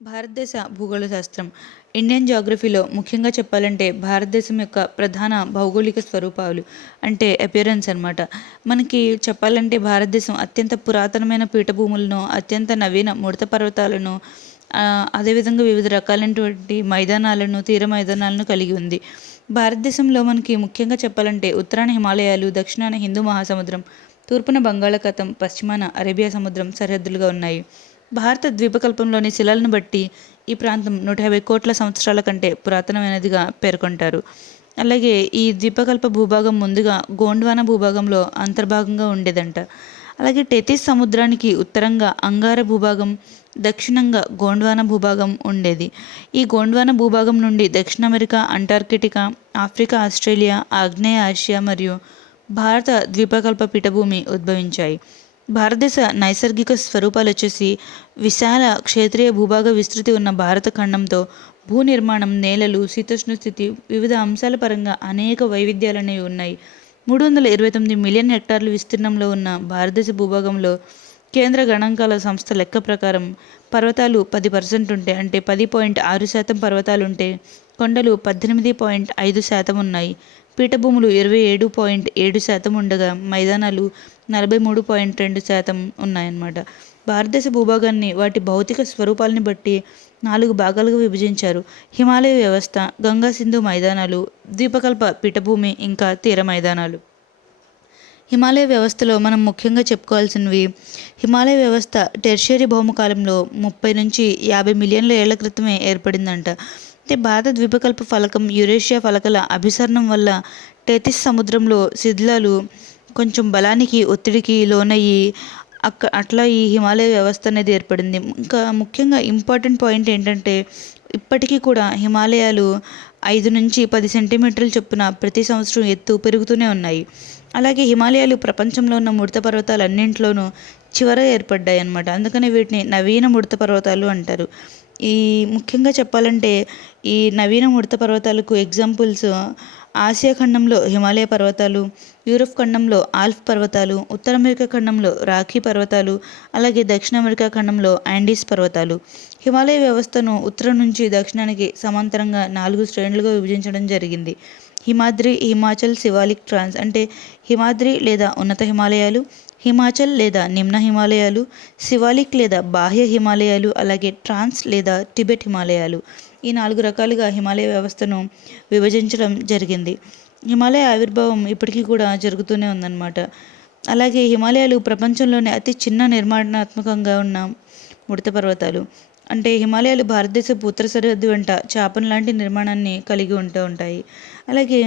భారతదేశ భూగోళ శాస్త్రం ఇండియన్ జియోగ్రఫీలో ముఖ్యంగా చెప్పాలంటే భారతదేశం యొక్క ప్రధాన భౌగోళిక స్వరూపాలు అంటే అపియరెన్స్ అన్నమాట. మనకి చెప్పాలంటే భారతదేశం అత్యంత పురాతనమైన పీఠభూములను, అత్యంత నవీన ముడత పర్వతాలను, అదేవిధంగా వివిధ రకాలైనటువంటి మైదానాలను, తీర మైదానాలను కలిగి ఉంది. భారతదేశంలో మనకి ముఖ్యంగా చెప్పాలంటే ఉత్తరాన హిమాలయాలు, దక్షిణాన హిందూ మహాసముద్రం, తూర్పున బంగాళాఖాతం, పశ్చిమాన అరేబియా సముద్రం సరిహద్దులుగా ఉన్నాయి. భారత ద్వీపకల్పంలోని శిలలను బట్టి ఈ ప్రాంతం 150 కోట్ల సంవత్సరాల కంటే పురాతనమైనదిగా పేర్కొంటారు. అలాగే ఈ ద్వీపకల్ప భూభాగం ముందుగా గోండ్వానా భూభాగంలో అంతర్భాగంగా ఉండేదంట. అలాగే టెతిస్ సముద్రానికి ఉత్తరంగా అంగార భూభాగం, దక్షిణంగా గోండ్వానా భూభాగం ఉండేది. ఈ గోండ్వానా భూభాగం నుండి దక్షిణ అమెరికా, అంటార్కిటికా, ఆఫ్రికా, ఆస్ట్రేలియా, ఆగ్నేయ ఆసియా మరియు భారత ద్వీపకల్ప పీఠభూమి ఉద్భవించాయి. భారతదేశ నైసర్గిక స్వరూపాలు వచ్చేసి విశాల క్షేత్రీయ భూభాగ విస్తృతి ఉన్న భారత ఖండంతో భూ నిర్మాణం, నేలలు, శీతోష్ణ స్థితి వివిధ అంశాల పరంగా అనేక వైవిధ్యాలు అనేవి ఉన్నాయి. 329 మిలియన్ హెక్టార్ల విస్తీర్ణంలో ఉన్న భారతదేశ భూభాగంలో కేంద్ర గణాంకాల సంస్థ లెక్క ప్రకారం పర్వతాలు 10% ఉంటే, అంటే 10.6% పర్వతాలుంటే, కొండలు 18.5% ఉన్నాయి. పీఠభూములు 27.7% ఉండగా మైదానాలు 43.2% ఉన్నాయన్నమాట. భారతదేశ భూభాగాన్ని వాటి భౌతిక స్వరూపాలని బట్టి 4 భాగాలుగా విభజించారు. హిమాలయ వ్యవస్థ, గంగా సింధు మైదానాలు, ద్వీపకల్ప పీఠభూమి, ఇంకా తీర మైదానాలు. హిమాలయ వ్యవస్థలో మనం ముఖ్యంగా చెప్పుకోవాల్సినవి, హిమాలయ వ్యవస్థ టెర్షియరీ భౌమకాలంలో 30 నుంచి 50 మిలియన్ల ఏళ్ల క్రితమే ఏర్పడిందంట. అయితే భారత ద్వీపకల్ప ఫలకం యురేషియా ఫలకల అభిసరణం వల్ల టెతిస్ సముద్రంలో శిథిలాలు కొంచెం బలానికి, ఒత్తిడికి లోనయ్యి అట్లా ఈ హిమాలయ వ్యవస్థ అనేది ఏర్పడింది. ఇంకా ముఖ్యంగా ఇంపార్టెంట్ పాయింట్ ఏంటంటే, ఇప్పటికీ కూడా హిమాలయాలు 5 నుంచి 10 సెంటీమీటర్ల చొప్పున ప్రతి సంవత్సరం ఎత్తు పెరుగుతూనే ఉన్నాయి. అలాగే హిమాలయాలు ప్రపంచంలో ఉన్న ముడత పర్వతాలన్నింటిలోనూ చివర ఏర్పడ్డాయి అన్నమాట. అందుకని వీటిని నవీన ముడత పర్వతాలు అంటారు. ఈ ముఖ్యంగా చెప్పాలంటే ఈ నవీన ముడత పర్వతాలకు ఎగ్జాంపుల్స్ ఆసియా ఖండంలో హిమాలయ పర్వతాలు, యూరప్ ఖండంలో ఆల్ప్ పర్వతాలు, ఉత్తర అమెరికా ఖండంలో రాఖీ పర్వతాలు, అలాగే దక్షిణ అమెరికా ఖండంలో యాండీస్ పర్వతాలు. హిమాలయ వ్యవస్థను ఉత్తరం నుంచి దక్షిణానికి సమాంతరంగా 4 శ్రేణులుగా విభజించడం జరిగింది. హిమాద్రి, హిమాచల్, శివాలిక్, ట్రాన్స్ అంటే హిమాద్రి లేదా ఉన్నత హిమాలయాలు, హిమాచల్ లేదా నిమ్న హిమాలయాలు, శివాలిక్ లేదా బాహ్య హిమాలయాలు, అలాగే ట్రాన్స్ లేదా టిబెట్ హిమాలయాలు. ఈ 4 రకాలుగా హిమాలయ వ్యవస్థను విభజించడం జరిగింది. హిమాలయ ఆవిర్భావం ఇప్పటికీ కూడా జరుగుతూనే ఉందన్నమాట. అలాగే హిమాలయాలు ప్రపంచంలోనే అతి చిన్న నిర్మాణాత్మకంగా ఉన్న ముడత పర్వతాలు. అంటే హిమాలయాలు భారతదేశపు ఉత్తర సరిహద్దు వెంట చాపం లాంటి నిర్మాణాన్ని కలిగి ఉంటాయి. అలాగే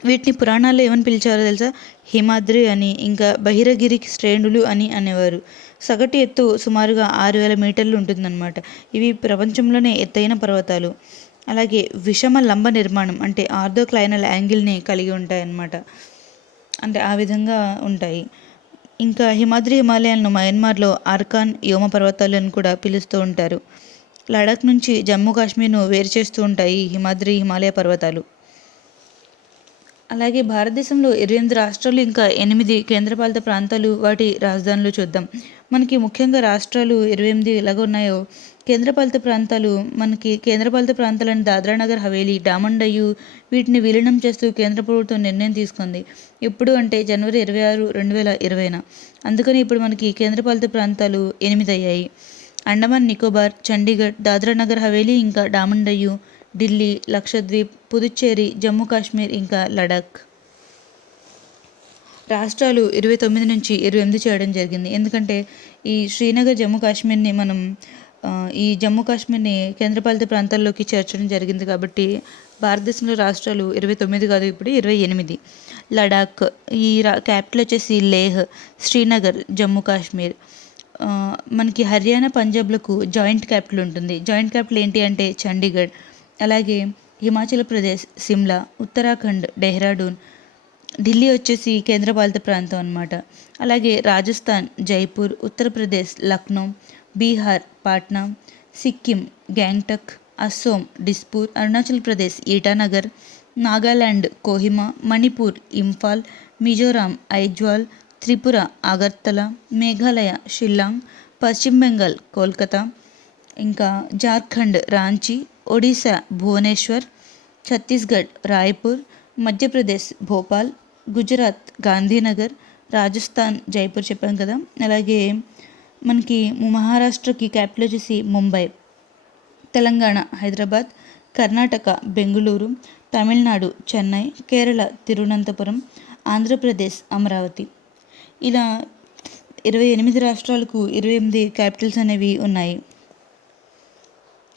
వీటిని పురాణాల్లో ఏమని పిలిచారో తెలుసా? హిమాద్రి అని, ఇంకా బహిరగిరి శ్రేణులు అని అనేవారు. సగటు ఎత్తు సుమారుగా 6000 మీటర్లు ఉంటుందన్నమాట. ఇవి ప్రపంచంలోనే ఎత్తైన పర్వతాలు. అలాగే విషమ లంబ నిర్మాణం అంటే ఆర్థోక్లైనల్ యాంగిల్ని కలిగి ఉంటాయన్నమాట. అంటే ఆ విధంగా ఉంటాయి. ఇంకా హిమాద్రి హిమాలయాలను మయన్మార్లో ఆర్కాన్ యోమ పర్వతాలు అని కూడా పిలుస్తూ ఉంటారు. లడాక్ నుంచి జమ్మూ కాశ్మీర్ను వేరు చేస్తూ ఉంటాయి ఈ హిమాద్రి హిమాలయ పర్వతాలు. అలాగే భారతదేశంలో 28 రాష్ట్రాలు, ఇంకా 8 కేంద్రపాలిత ప్రాంతాలు, వాటి రాజధానులు చూద్దాం. మనకి ముఖ్యంగా రాష్ట్రాలు 28 ఎలాగ ఉన్నాయో, కేంద్రపాలిత ప్రాంతాలు మనకి కేంద్రపాలిత ప్రాంతాలని దాద్రా నగర్ హవేలీ, డామన్ డయ్యూ వీటిని విలీనం చేస్తూ కేంద్ర ప్రభుత్వం నిర్ణయం తీసుకుంది. ఇప్పుడు అంటే జనవరి 26, 2020న. అందుకని ఇప్పుడు మనకి కేంద్రపాలిత ప్రాంతాలు 8 అయ్యాయి. అండమాన్ నికోబార్, చండీగఢ్, దాద్రా నగర్ హవేలీ, ఇంకా డామన్ డయ్యూ, ఢిల్లీ, లక్షద్వీప్, పుదుచ్చేరి, జమ్మూ కాశ్మీర్, ఇంకా లడాక్. రాష్ట్రాలు 29 నుంచి 28 చేయడం జరిగింది. ఎందుకంటే ఈ శ్రీనగర్, జమ్మూ కాశ్మీర్ని మనం ఈ జమ్మూ కాశ్మీర్ని కేంద్రపాలిత ప్రాంతాల్లోకి చేర్చడం జరిగింది. కాబట్టి భారతదేశంలో రాష్ట్రాలు 29 కాదు, ఇప్పుడు 28. లడాక్, ఈ క్యాపిటల్ వచ్చేసి లేహ్, శ్రీనగర్, జమ్మూ కాశ్మీర్. మనకి హర్యానా, పంజాబ్లకు జాయింట్ క్యాపిటల్ ఉంటుంది. జాయింట్ క్యాపిటల్ ఏంటి అంటే చండీగఢ్. అలాగే హిమాచల్ ప్రదేశ్ సిమ్లా, ఉత్తరాఖండ్ డెహ్రాడూన్, ఢిల్లీ వచ్చేసి కేంద్రపాలిత ప్రాంతం అన్నమాట. అలాగే రాజస్థాన్ జైపూర్, ఉత్తరప్రదేశ్ లక్నో, బీహార్ పాట్నా, సిక్కిం గ్యాంగ్టక్, అస్సోం డిస్పూర్, అరుణాచల్ ప్రదేశ్ ఈటానగర్, నాగాలాండ్ కోహిమా, మణిపూర్ ఇంఫాల్, మిజోరాం ఐజ్వాల్, త్రిపుర అగర్తల, మేఘాలయ షిల్లాంగ్, పశ్చిమ బెంగాల్ కోల్కతా, ఇంకా జార్ఖండ్ రాంచీ, ఒడిశా భువనేశ్వర్, ఛత్తీస్గఢ్ రాయ్పూర్, మధ్యప్రదేశ్ భోపాల్, గుజరాత్ గాంధీనగర్, రాజస్థాన్ జైపూర్ చెప్పాం కదా. అలాగే మనకి మహారాష్ట్రకి క్యాపిటల్ వచ్చేసి ముంబై, తెలంగాణ హైదరాబాద్, కర్ణాటక బెంగుళూరు, తమిళనాడు చెన్నై, కేరళ తిరువనంతపురం, ఆంధ్రప్రదేశ్ అమరావతి. ఇలా 28 రాష్ట్రాలకు 28 క్యాపిటల్స్ అనేవి ఉన్నాయి.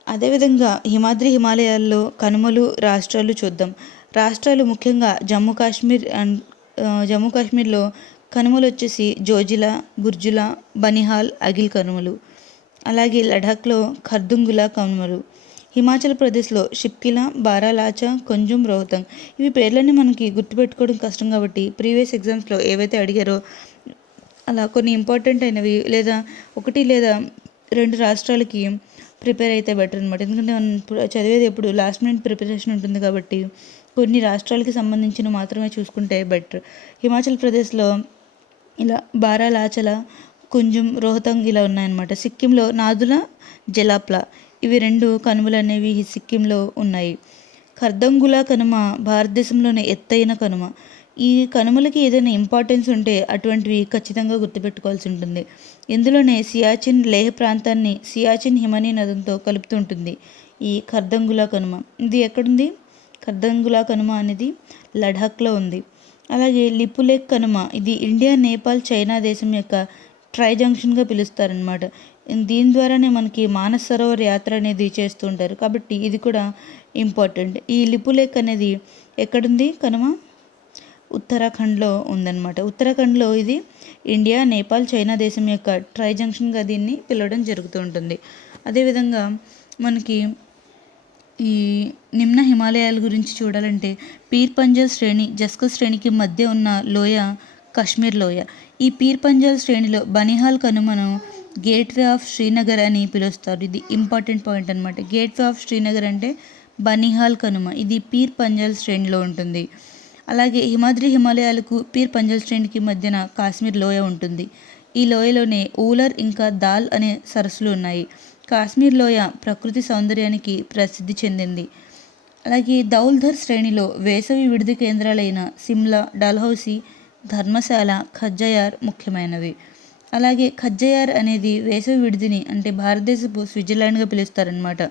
అదేవిధంగా హిమాలయాల్లో కనుమలు రాష్ట్రాలు చూద్దాం. రాష్ట్రాలు ముఖ్యంగా జమ్మూ కాశ్మీర్లో కనుమలు వచ్చేసి జోజిలా, బుర్జులా, బనిహాల్, అగిల్ కనుమలు. అలాగే లడాఖ్లో ఖర్దుంగులా కనుమలు. హిమాచల్ ప్రదేశ్లో షిప్కిలా, బారాలాచా, కొంజుం, రోహతంగ్. ఇవి పేర్లన్నీ మనకి గుర్తుపెట్టుకోవడం కష్టం కాబట్టి ప్రీవియస్ ఎగ్జామ్స్లో ఏవైతే అడిగారో అలా కొన్ని ఇంపార్టెంట్ అయినవి లేదా 1 లేదా 2 రాష్ట్రాలకి ప్రిపేర్ అయితే బెటర్ అనమాట. ఎందుకంటే మనం చదివేది ఎప్పుడు లాస్ట్ మినిట్ ప్రిపరేషన్ ఉంటుంది కాబట్టి కొన్ని రాష్ట్రాలకి సంబంధించిన మాత్రమే చూసుకుంటే బెటర్. హిమాచల్ ప్రదేశ్లో ఇలా బారాలాచల, కుంజుం, రోహతంగ్ ఇలా ఉన్నాయన్నమాట. సిక్కింలో నాదులా, జలాప్లా ఇవి 2 కనుమలు అనేవి సిక్కింలో ఉన్నాయి. ఖర్దంగులా కనుమ భారతదేశంలోనే ఎత్తైన కనుమ. ఈ కనుమలకి ఏదైనా ఇంపార్టెన్స్ ఉంటే అటువంటివి ఖచ్చితంగా గుర్తుపెట్టుకోవాల్సి ఉంటుంది. ఇందులోనే సియాచిన్ లేహ్ ప్రాంతాన్ని సియాచిన్ హిమనీ నదంతో కలుపుతుంటుంది ఈ ఖర్దంగులా కనుమ. ఇది ఎక్కడుంది? ఖర్దంగులా కనుమ అనేది లడాఖ్లో ఉంది. అలాగే లిపులేక్ కనుమ ఇది ఇండియా, నేపాల్, చైనా దేశం యొక్క ట్రై జంక్షన్గా పిలుస్తారనమాట. దీని ద్వారానే మనకి మానస్ సరోవర్ యాత్ర అనేది చేస్తూ ఉంటారు కాబట్టి ఇది కూడా ఇంపార్టెంట్. ఈ లిపులేక్ అనేది ఎక్కడుంది కనుమ? ఉత్తరాఖండ్లో ఉందన్నమాట. ఉత్తరాఖండ్లో ఇది ఇండియా, నేపాల్, చైనా దేశం యొక్క ట్రై జంక్షన్గా దీన్ని పిలవడం జరుగుతూ ఉంటుంది. అదేవిధంగా మనకి ఈ నిమ్న హిమాలయాల గురించి చూడాలంటే పీర్ పంజల్ శ్రేణి, జస్కర్ శ్రేణికి మధ్య ఉన్న లోయ కాశ్మీర్ లోయ. ఈ పీర్ పంజల్ శ్రేణిలో బనిహాల్ కనుమను గేట్వే ఆఫ్ శ్రీనగర్ అని పిలుస్తారు. ఇది ఇంపార్టెంట్ పాయింట్ అనమాట. గేట్వే ఆఫ్ శ్రీనగర్ అంటే బనిహాల్ కనుమ. ఇది పీర్ పంజల్ శ్రేణిలో ఉంటుంది. అలాగే హిమాలయాలకు పీర్ పంజల్ శ్రేణికి మధ్యన కాశ్మీర్ లోయ ఉంటుంది. ఈ లోయలోనే ఊలర్ ఇంకా దాల్ అనే సరస్సులు ఉన్నాయి. కాశ్మీర్ లోయ ప్రకృతి సౌందర్యానికి ప్రసిద్ధి చెందింది. అలాగే దౌల్ధర్ శ్రేణిలో వేసవి విడిది కేంద్రాలైన సిమ్లా, డల్హౌసీ, ధర్మశాల, ఖజ్జయార్ ముఖ్యమైనవి. అలాగే ఖజ్జయార్ అనేది వేసవి విడిదిని అంటే భారతదేశపు స్విట్జర్లాండ్గా పిలుస్తారనమాట.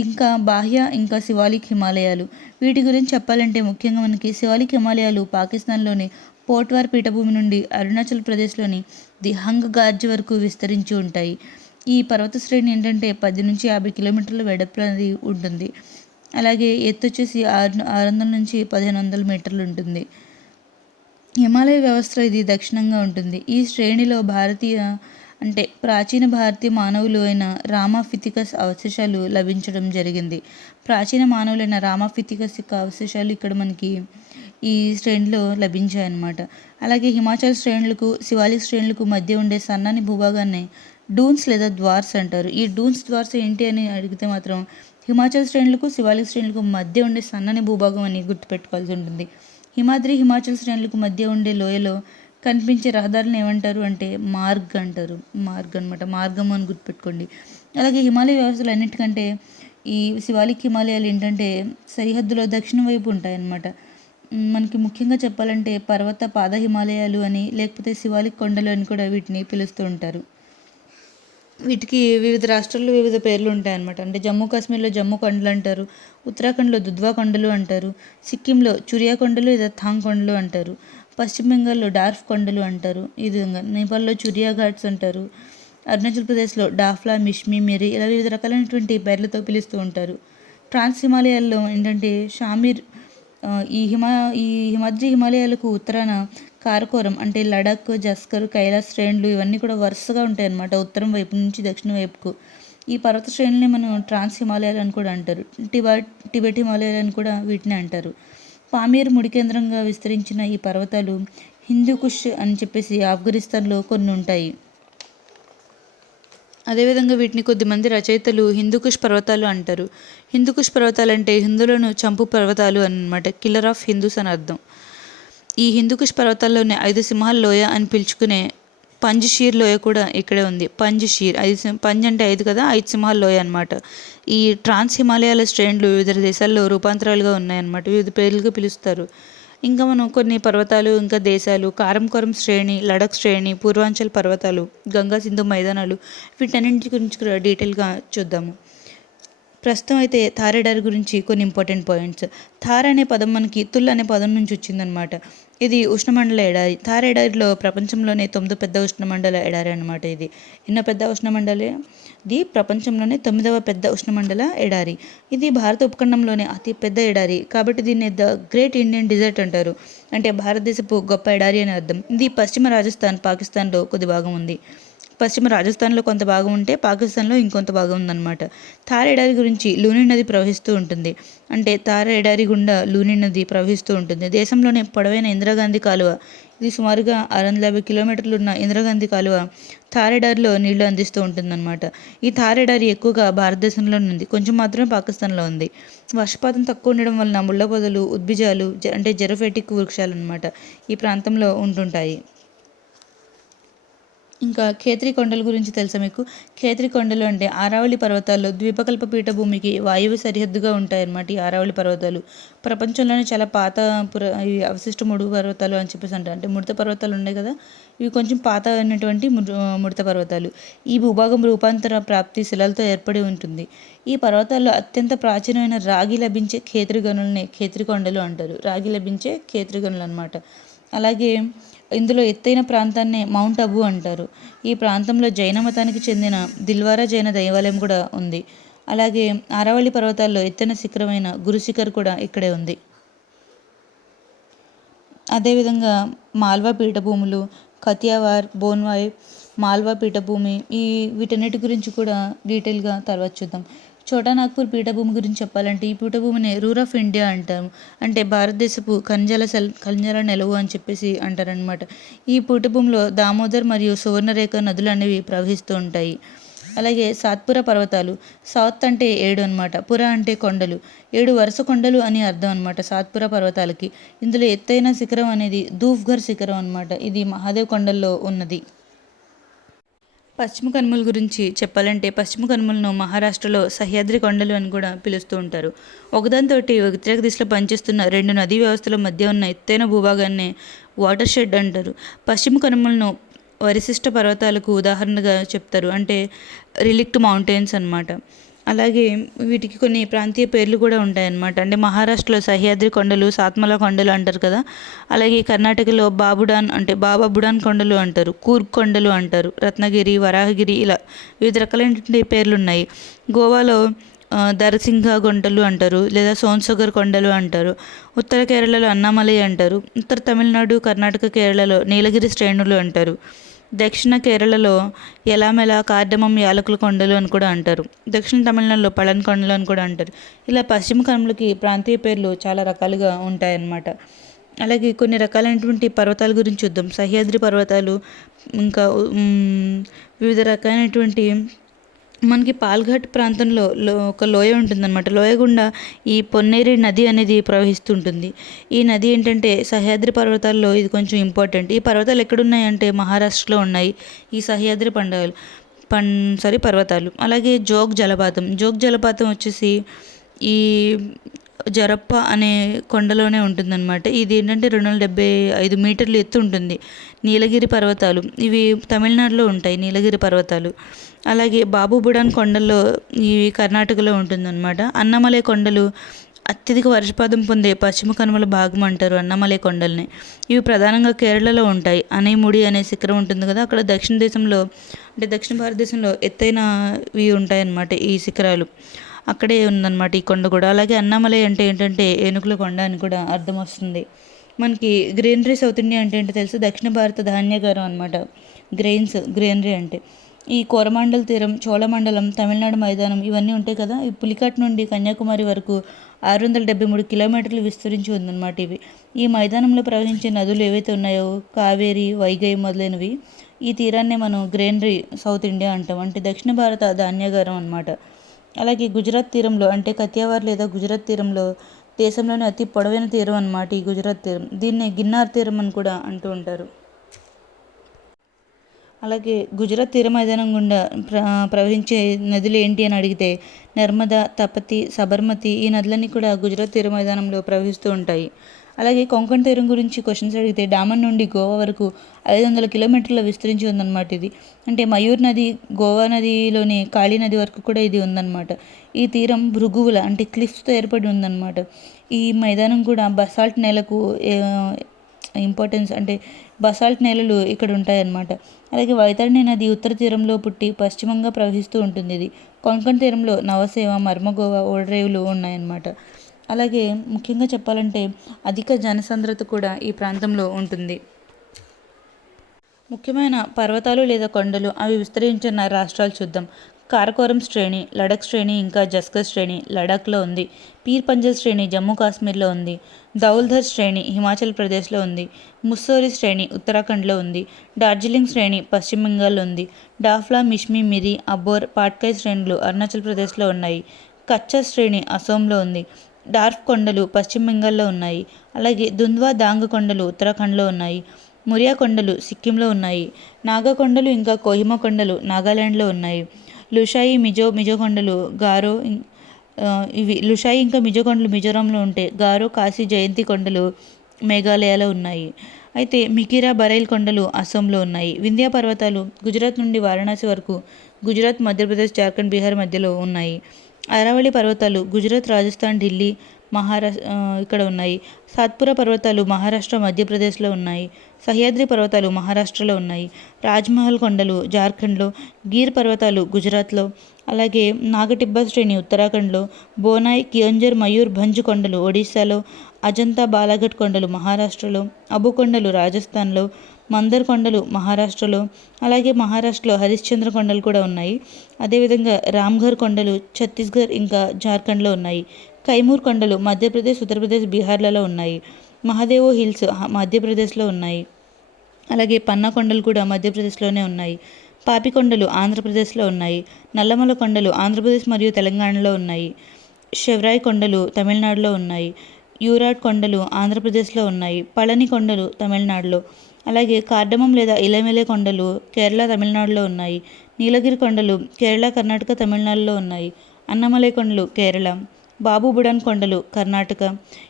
ఇంకా బాహ్య ఇంకా శివాలిక్ హిమాలయాలు. వీటి గురించి చెప్పాలంటే ముఖ్యంగా మనకి శివాలిక్ హిమాలయాలు పాకిస్తాన్లోని పోట్వార్ పీఠభూమి నుండి అరుణాచల్ ప్రదేశ్లోని ది హంగ్ గార్జ్ వరకు విస్తరించి ఉంటాయి. ఈ పర్వత శ్రేణి ఏంటంటే 10 నుంచి 50 కిలోమీటర్ల వెడల్పు అనేది ఉంటుంది. అలాగే ఎత్తు వచ్చేసి 600 నుంచి 1500 మీటర్లు ఉంటుంది. హిమాలయ వ్యవస్థ ఇది దక్షిణంగా ఉంటుంది. ఈ శ్రేణిలో ప్రాచీన భారతీయ మానవులు అయిన రామాఫిథికస్ అవశేషాలు లభించడం జరిగింది. ప్రాచీన మానవులైన రామాఫిథికస్ యొక్క అవశేషాలు ఇక్కడ మనకి ఈ శ్రేణిలో లభించాయన్నమాట. అలాగే హిమాచల్ శ్రేణులకు, శివాలిక్ శ్రేణులకు మధ్య ఉండే సన్నని భూభాగాన్ని డూన్స్ లేదా ద్వార్స్ అంటారు. ఈ డూన్స్ ద్వార్స్ ఏంటి అని అడిగితే మాత్రం హిమాచల్ శ్రేణులకు, శివాలిక్ శ్రేణులకు మధ్య ఉండే సన్నని భూభాగం అని గుర్తుపెట్టుకోవాల్సి ఉంటుంది. హిమాచల్ శ్రేణులకు మధ్య ఉండే లోయలో కనిపించే రహదారులను ఏమంటారు అంటే మార్గ్ అంటారు. మార్గం అని గుర్తుపెట్టుకోండి. అలాగే హిమాలయ వ్యవస్థలు అన్నిటికంటే ఈ శివాలిక్ హిమాలయాలు ఏంటంటే సరిహద్దులో దక్షిణ వైపు ఉంటాయన్నమాట. మనకి ముఖ్యంగా చెప్పాలంటే పర్వత పాద హిమాలయాలు అని, లేకపోతే శివాలిక్ కొండలు అని కూడా వీటిని పిలుస్తూ ఉంటారు. వీటికి వివిధ రాష్ట్రాల్లో వివిధ పేర్లు ఉంటాయన్నమాట. అంటే జమ్మూ కాశ్మీర్లో జమ్మూ కొండలు అంటారు, ఉత్తరాఖండ్లో దుధ్వా కొండలు అంటారు, సిక్కింలో చురియా కొండలు లేదా థాంగ్ కొండలు అంటారు, పశ్చిమ బెంగాల్లో డార్ఫ్ కొండలు అంటారు, ఈ విధంగా నేపాల్లో చురియా ఘాట్స్ అంటారు, అరుణాచల్ ప్రదేశ్లో డాఫ్లా, మిష్మి, మిరి ఇలా వివిధ రకాలైనటువంటి పేర్లతో పిలుస్తూ ఉంటారు. ట్రాన్స్ హిమాలయాల్లో ఏంటంటే షామీర్. ఈ హిమాద్రి హిమాలయాలకు ఉత్తరాన కారకోరం అంటే లడాక్, జస్కర్, కైలాస్ శ్రేణులు ఇవన్నీ కూడా వరుసగా ఉంటాయి అన్నమాట, ఉత్తరం వైపు నుంచి దక్షిణ వైపుకు. ఈ పర్వత శ్రేణుల్ని మనం ట్రాన్స్ హిమాలయాలు అని కూడా అంటారు. టిబెట్ హిమాలయాలు అని కూడా వీటిని అంటారు. పామీర్ ముడి కేంద్రంగా విస్తరించిన ఈ పర్వతాలు హిందూకుష్ అని చెప్పేసి ఆఫ్ఘనిస్తాన్లో కొన్ని ఉంటాయి. అదేవిధంగా వీటిని కొద్దిమంది రచయితలు హిందూకుష్ పర్వతాలు అంటారు. హిందూకుష్ పర్వతాలు అంటే హిందువులను చంపు పర్వతాలు అన్నమాట, కిల్లర్ ఆఫ్ హిందూస్ అని అర్థం. ఈ హిందూకుష్ పర్వతాల్లోనే 5 సింహాల లోయ అని పిలుచుకునే పంజ్షీర్ లోయ కూడా ఇక్కడే ఉంది. పంజ్షీర్ పంజ్ అంటే 5 కదా, 5 సింహాల లోయ అనమాట. ఈ ట్రాన్స్ హిమాలయాల శ్రేణులు వివిధ దేశాల్లో రూపాంతరాలుగా ఉన్నాయన్నమాట, వివిధ పేర్లుగా పిలుస్తారు. ఇంకా మనం కొన్ని పర్వతాలు, ఇంకా దేశాలు, కారంకోరం శ్రేణి, లడఖ్ శ్రేణి, పూర్వాంచల్ పర్వతాలు, గంగా సింధు మైదానాలు, వీటన్నింటి గురించి కూడా డీటెయిల్గా చూద్దాము. ప్రస్తుతం అయితే థార్ ఎడారి గురించి కొన్ని ఇంపార్టెంట్ పాయింట్స్. థార్ అనే పదం మనకి తుల్ అనే పదం నుంచి వచ్చిందనమాట. ఇది ఉష్ణమండల ఎడారి. థార్ ఎడారిలో ప్రపంచంలోనే 9వ పెద్ద ఉష్ణమండల ఎడారి అనమాట. ఇది ఎన్నో పెద్ద ఉష్ణమండలి, ఇది ప్రపంచంలోనే 9వ పెద్ద ఉష్ణమండల ఎడారి. ఇది భారత ఉపఖండంలోనే అతి పెద్ద ఎడారి కాబట్టి దీన్ని ద గ్రేట్ ఇండియన్ డిజర్ట్ అంటారు. అంటే భారతదేశపు గొప్ప ఎడారి అని అర్థం. ఇది పశ్చిమ రాజస్థాన్, పాకిస్తాన్లో కొద్ది భాగం ఉంది. పశ్చిమ రాజస్థాన్లో కొంత భాగం ఉంటే పాకిస్తాన్లో ఇంకొంత భాగం ఉందన్నమాట. థార్ ఎడారి గురించి లూని నది ప్రవహిస్తూ ఉంటుంది. అంటే థార్ ఎడారి గుండా లూని నది ప్రవహిస్తూ ఉంటుంది. దేశంలోనే పొడవైన ఇందిరాగాంధీ కాలువ. ఇది సుమారుగా 650 కిలోమీటర్లు ఉన్న ఇందిరాగాంధీ కాలువ థార్ ఎడారిలో నీళ్లు అందిస్తూ ఉంటుందన్నమాట. ఈ థార్ ఎడారి ఎక్కువగా భారతదేశంలో ఉంది, కొంచెం మాత్రమే పాకిస్తాన్లో ఉంది. వర్షపాతం తక్కువ ఉండడం వలన ముళ్ళ పొదలు, ఉద్భిజాలు అంటే జెరోఫైటిక్ వృక్షాలు అనమాట ఈ ప్రాంతంలో ఉంటుంటాయి. ఇంకా ఖేత్రి కొండల గురించి తెలుసా మీకు? ఖేత్రి కొండలు అంటే ఆరావళి పర్వతాల్లో ద్వీపకల్ప పీఠభూమికి వాయువ్య సరిహద్దుగా ఉంటాయన్నమాట. ఈ ఆరావళి పర్వతాలు ప్రపంచంలోనే చాలా పాత ఈ అవశిష్ట ముడుగు పర్వతాలు అని చెప్పేసి అంటారు. అంటే ముడత పర్వతాలు ఉన్నాయి కదా, ఇవి కొంచెం పాత అయినటువంటి ముడత పర్వతాలు. ఈ భూభాగం రూపాంతర ప్రాప్తి శిలలతో ఏర్పడి ఉంటుంది. ఈ పర్వతాల్లో అత్యంత ప్రాచీనమైన రాగి లభించే ఖేత్రి గనులనే ఖేత్రి కొండలు అంటారు. రాగి లభించే ఖేత్రి గనులు అనమాట. అలాగే ఇందులో ఎత్తైన ప్రాంతాన్నే మౌంట్ అబు అంటారు. ఈ ప్రాంతంలో జైన మతానికి చెందిన దిల్వారా జైన దేవాలయం కూడా ఉంది. అలాగే ఆరావళి పర్వతాల్లో ఎత్తైన శిఖరమైన గురుశిఖర్ కూడా ఇక్కడే ఉంది. అదేవిధంగా మాల్వా పీఠభూములు, కతియావార్, బోన్వాయ్, మాల్వా పీఠభూమి, వీటన్నిటి గురించి కూడా డీటెయిల్గా తర్వాత చూద్దాం. ఛోటా నాగ్పూర్ పీఠభూమి గురించి చెప్పాలంటే ఈ పీఠభూమిని రూర్ ఆఫ్ ఇండియా అంటాము. అంటే భారతదేశపు ఖనిజాల నెలవు అని చెప్పేసి అంటారనమాట. ఈ పీఠభూమిలో దామోదర్ మరియు సువర్ణరేఖ నదులు అనేవి ప్రవహిస్తూ ఉంటాయి. అలాగే సాత్పురా పర్వతాలు. సాత్ అంటే 7 అనమాట, పురా అంటే కొండలు. 7 వరుస కొండలు అని అర్థం అనమాట సాత్పురా పర్వతాలకి. ఇందులో ఎత్తైన శిఖరం అనేది ధూఫ్ఘర్ శిఖరం అనమాట. ఇది మహాదేవ్ కొండల్లో ఉన్నది. పశ్చిమ కనుమల గురించి చెప్పాలంటే పశ్చిమ కనుమలను మహారాష్ట్రలో సహ్యాద్రి కొండలు అని కూడా పిలుస్తూ ఉంటారు. ఒకదానితో వ్యతిరేక దిశలో పనిచేస్తున్న 2 నదీ వ్యవస్థల మధ్య ఉన్న ఎత్తైన భూభాగాన్ని వాటర్ షెడ్ అంటారు. పశ్చిమ కనుమలను వరిశిష్ట పర్వతాలకు ఉదాహరణగా చెప్తారు. అంటే రిలిక్ట్ మౌంటైన్స్ అన్నమాట. అలాగే వీటికి కొన్ని ప్రాంతీయ పేర్లు కూడా ఉంటాయన్నమాట. అంటే మహారాష్ట్రలో సహ్యాద్రి కొండలు, సాత్మల కొండలు అంటారు కదా. అలాగే కర్ణాటకలో బాబుడాన్ అంటే బాబా బుడాన్ కొండలు అంటారు, కూర్గ్ కొండలు అంటారు, రత్నగిరి, వరాహగిరి, ఇలా వివిధ రకాలైనటువంటి పేర్లు ఉన్నాయి. గోవాలో దరసింహ కొండలు అంటారు, లేదా సోన్సగర్ కొండలు అంటారు. ఉత్తర కేరళలో అన్నామలై అంటారు. ఉత్తర తమిళనాడు, కర్ణాటక, కేరళలో నీలగిరి శ్రేణులు అంటారు. దక్షిణ కేరళలో ఎలామెల, కార్డమం, యాలకుల కొండలు అని కూడా అంటారు. దక్షిణ తమిళనాడులో పళన్ కొండలు అని కూడా అంటారు. ఇలా పశ్చిమ కనుమలకి ప్రాంతీయ పేర్లు చాలా రకాలుగా ఉంటాయన్నమాట. అలాగే కొన్ని రకాలైనటువంటి పర్వతాల గురించి చూద్దాం. సహ్యాద్రి పర్వతాలు, ఇంకా వివిధ రకాలైనటువంటి మనకి పాల్ఘాట్ ప్రాంతంలో ఒక లోయ ఉంటుందన్నమాట. లోయ గుండా ఈ పొన్నేరి నది అనేది ప్రవహిస్తుంటుంది. ఈ నది ఏంటంటే సహ్యాద్రి పర్వతాల్లో ఇది కొంచెం ఇంపార్టెంట్. ఈ పర్వతాలు ఎక్కడున్నాయంటే మహారాష్ట్రలో ఉన్నాయి ఈ సహ్యాద్రి పర్వతాలు. అలాగే జోగ్ జలపాతం వచ్చేసి ఈ జరప్ప అనే కొండలోనే ఉంటుందన్నమాట. ఇది ఏంటంటే 275 మీటర్లు ఎత్తు ఉంటుంది. నీలగిరి పర్వతాలు ఇవి తమిళనాడులో ఉంటాయి, నీలగిరి పర్వతాలు. అలాగే బాబు బుడాన్ కొండల్లో ఇవి కర్ణాటకలో ఉంటుందన్నమాట. అన్నమలై కొండలు అత్యధిక వర్షపాతం పొందే పశ్చిమ కనుమల భాగం అంటారు అన్నమలై కొండల్ని. ఇవి ప్రధానంగా కేరళలో ఉంటాయి. అనైముడి అనే శిఖరం ఉంటుంది కదా, అక్కడ దక్షిణ భారతదేశంలో ఎత్తైనవి ఉంటాయన్నమాట ఈ శిఖరాలు. అక్కడే ఉందన్నమాట ఈ కొండ కూడా. అలాగే అన్నామలై అంటే ఏంటంటే ఏనుగుల కొండ అని కూడా అర్థం వస్తుంది. మనకి గ్రీనరీ సౌత్ ఇండియా అంటే ఏంటో తెలుసు, దక్షిణ భారత ధాన్యాగారం అనమాట గ్రీనరీ అంటే. ఈ కోరమాండల్ తీరం, చోళమండలం, తమిళనాడు మైదానం ఇవన్నీ ఉంటాయి కదా. ఈ పులికాట్ నుండి కన్యాకుమారి వరకు 673 కిలోమీటర్లు విస్తరించి ఉందన్నమాట ఇవి. ఈ మైదానంలో ప్రవహించే నదులు ఏవైతే ఉన్నాయో కావేరి, వైగై మొదలైనవి. ఈ తీరాన్నే మనం గ్రీనరీ సౌత్ ఇండియా అంటాం, అంటే దక్షిణ భారత ధాన్యాగారం అనమాట. అలాగే గుజరాత్ తీరంలో అంటే కతియావార్ లేదా గుజరాత్ తీరంలో దేశంలోని అతి పొడవైన తీరం అన్నమాట ఈ గుజరాత్ తీరం. దీన్నే గిన్నార్ తీరం అని కూడా అంటూ ఉంటారు. అలాగే గుజరాత్ తీర మైదానం గుండా ప్రవహించే నదులు ఏంటి అని అడిగితే నర్మదా, తపతి, సబర్మతి ఈ నదులన్నీ కూడా గుజరాత్ తీర మైదానంలో ప్రవహిస్తూ ఉంటాయి. అలాగే కొంకణ్ తీరం గురించి క్వశ్చన్స్ అడిగితే డామన్ నుండి గోవా వరకు 500 కిలోమీటర్ల విస్తరించి ఉందన్నమాట ఇది. అంటే మయూర్ నది, గోవా నదిలోని కాళీ నది వరకు కూడా ఇది ఉందన్నమాట. ఈ తీరం భృగువుల అంటే క్లిఫ్స్తో ఏర్పడి ఉందన్నమాట. ఈ మైదానం కూడా బసాల్ట్ నేలకు ఇంపార్టెన్స్ అంటే బసాల్ట్ నేలలు ఇక్కడ ఉంటాయన్నమాట. అలాగే వైతరణి నది ఉత్తర తీరంలో పుట్టి పశ్చిమంగా ప్రవహిస్తూ ఉంటుంది. ఇది కొంకణ్ తీరంలో నవసేవ, మర్మగోవా ఓడరేవులు ఉన్నాయన్నమాట. అలాగే ముఖ్యంగా చెప్పాలంటే అధిక జనసాంద్రత కూడా ఈ ప్రాంతంలో ఉంటుంది. ముఖ్యమైన పర్వతాలు లేదా కొండలు అవి విస్తరించిన రాష్ట్రాలు చూద్దాం. కారకోరం శ్రేణి లడఖ్ శ్రేణి ఇంకా జస్కర్ శ్రేణి లడాఖ్లో ఉంది. పీర్ పంజల్ శ్రేణి జమ్మూ కాశ్మీర్లో ఉంది. ధౌల్ధర్ శ్రేణి హిమాచల్ ప్రదేశ్లో ఉంది. ముస్సోరి శ్రేణి ఉత్తరాఖండ్లో ఉంది. డార్జిలింగ్ శ్రేణి పశ్చిమ బెంగాల్లో ఉంది. డాఫ్లా, మిష్మి, మిరి, అబోర్, పాట్కాయ్ శ్రేణులు అరుణాచల్ ప్రదేశ్లో ఉన్నాయి. కచ్చ శ్రేణి అసోంలో ఉంది. డార్ఫ్ కొండలు పశ్చిమ బెంగాల్లో ఉన్నాయి. అలాగే దుంద్వా దాంగ్ కొండలు ఉత్తరాఖండ్లో ఉన్నాయి. మురియా కొండలు సిక్కింలో ఉన్నాయి. నాగా కొండలు ఇంకా కోహిమా కొండలు నాగాలాండ్లో ఉన్నాయి. లుషాయి, మిజో కొండలు గారో ఇవి లుషాయి ఇంకా మిజో కొండలు మిజోరాంలో ఉంటే గారో, కాశీ, జయంతి కొండలు మేఘాలయలో ఉన్నాయి. అయితే మికిరా, బరైల్ కొండలు అస్సాంలో ఉన్నాయి. వింధ్యా పర్వతాలు గుజరాత్ నుండి వారణాసి వరకు గుజరాత్, మధ్యప్రదేశ్, జార్ఖండ్, బీహార్ మధ్యలో ఉన్నాయి. అరావళి పర్వతాలు గుజరాత్, రాజస్థాన్, ఢిల్లీ, ఇక్కడ ఉన్నాయి. సాత్పురా పర్వతాలు మహారాష్ట్ర, మధ్యప్రదేశ్లో ఉన్నాయి. సహ్యాద్రి పర్వతాలు మహారాష్ట్రలో ఉన్నాయి. రాజ్మహల్ కొండలు జార్ఖండ్లో, గీర్ పర్వతాలు గుజరాత్లో, అలాగే నాగటిబ్బా శ్రేణి ఉత్తరాఖండ్లో, బోనాయ్, కియోంజర్, మయూర్ భంజ్ కొండలు ఒడిశాలో, అజంతా, బాలాఘట్ కొండలు మహారాష్ట్రలో, అబు కొండలు రాజస్థాన్లో, మందర్ కొండలు మహారాష్ట్రలో, అలాగే మహారాష్ట్రలో హరిశ్చంద్ర కొండలు కూడా ఉన్నాయి. అదేవిధంగా రామ్ఘర్ కొండలు ఛత్తీస్గఢ్ ఇంకా జార్ఖండ్లో ఉన్నాయి. కైమూర్ కొండలు మధ్యప్రదేశ్, ఉత్తరప్రదేశ్, బీహార్లలో ఉన్నాయి. మహాదేవో హిల్స్ మధ్యప్రదేశ్లో ఉన్నాయి. అలాగే పన్నా కొండలు కూడా మధ్యప్రదేశ్లోనే ఉన్నాయి. పాపికొండలు ఆంధ్రప్రదేశ్లో ఉన్నాయి. నల్లమల కొండలు ఆంధ్రప్రదేశ్ మరియు తెలంగాణలో ఉన్నాయి. షెవ్రాయ్ కొండలు తమిళనాడులో ఉన్నాయి. యూరాట్ కొండలు ఆంధ్రప్రదేశ్లో ఉన్నాయి. పళని కొండలు తమిళనాడులో. అలాగే కార్డమం లేదా ఇలమెలే కొండలు కేరళ, తమిళనాడులో ఉన్నాయి. నీలగిరి కొండలు కేరళ, కర్ణాటక, తమిళనాడులో ఉన్నాయి. అన్నమలై కొండలు కేరళ. బాబుబుడాన్ కొండలు కర్ణాటక.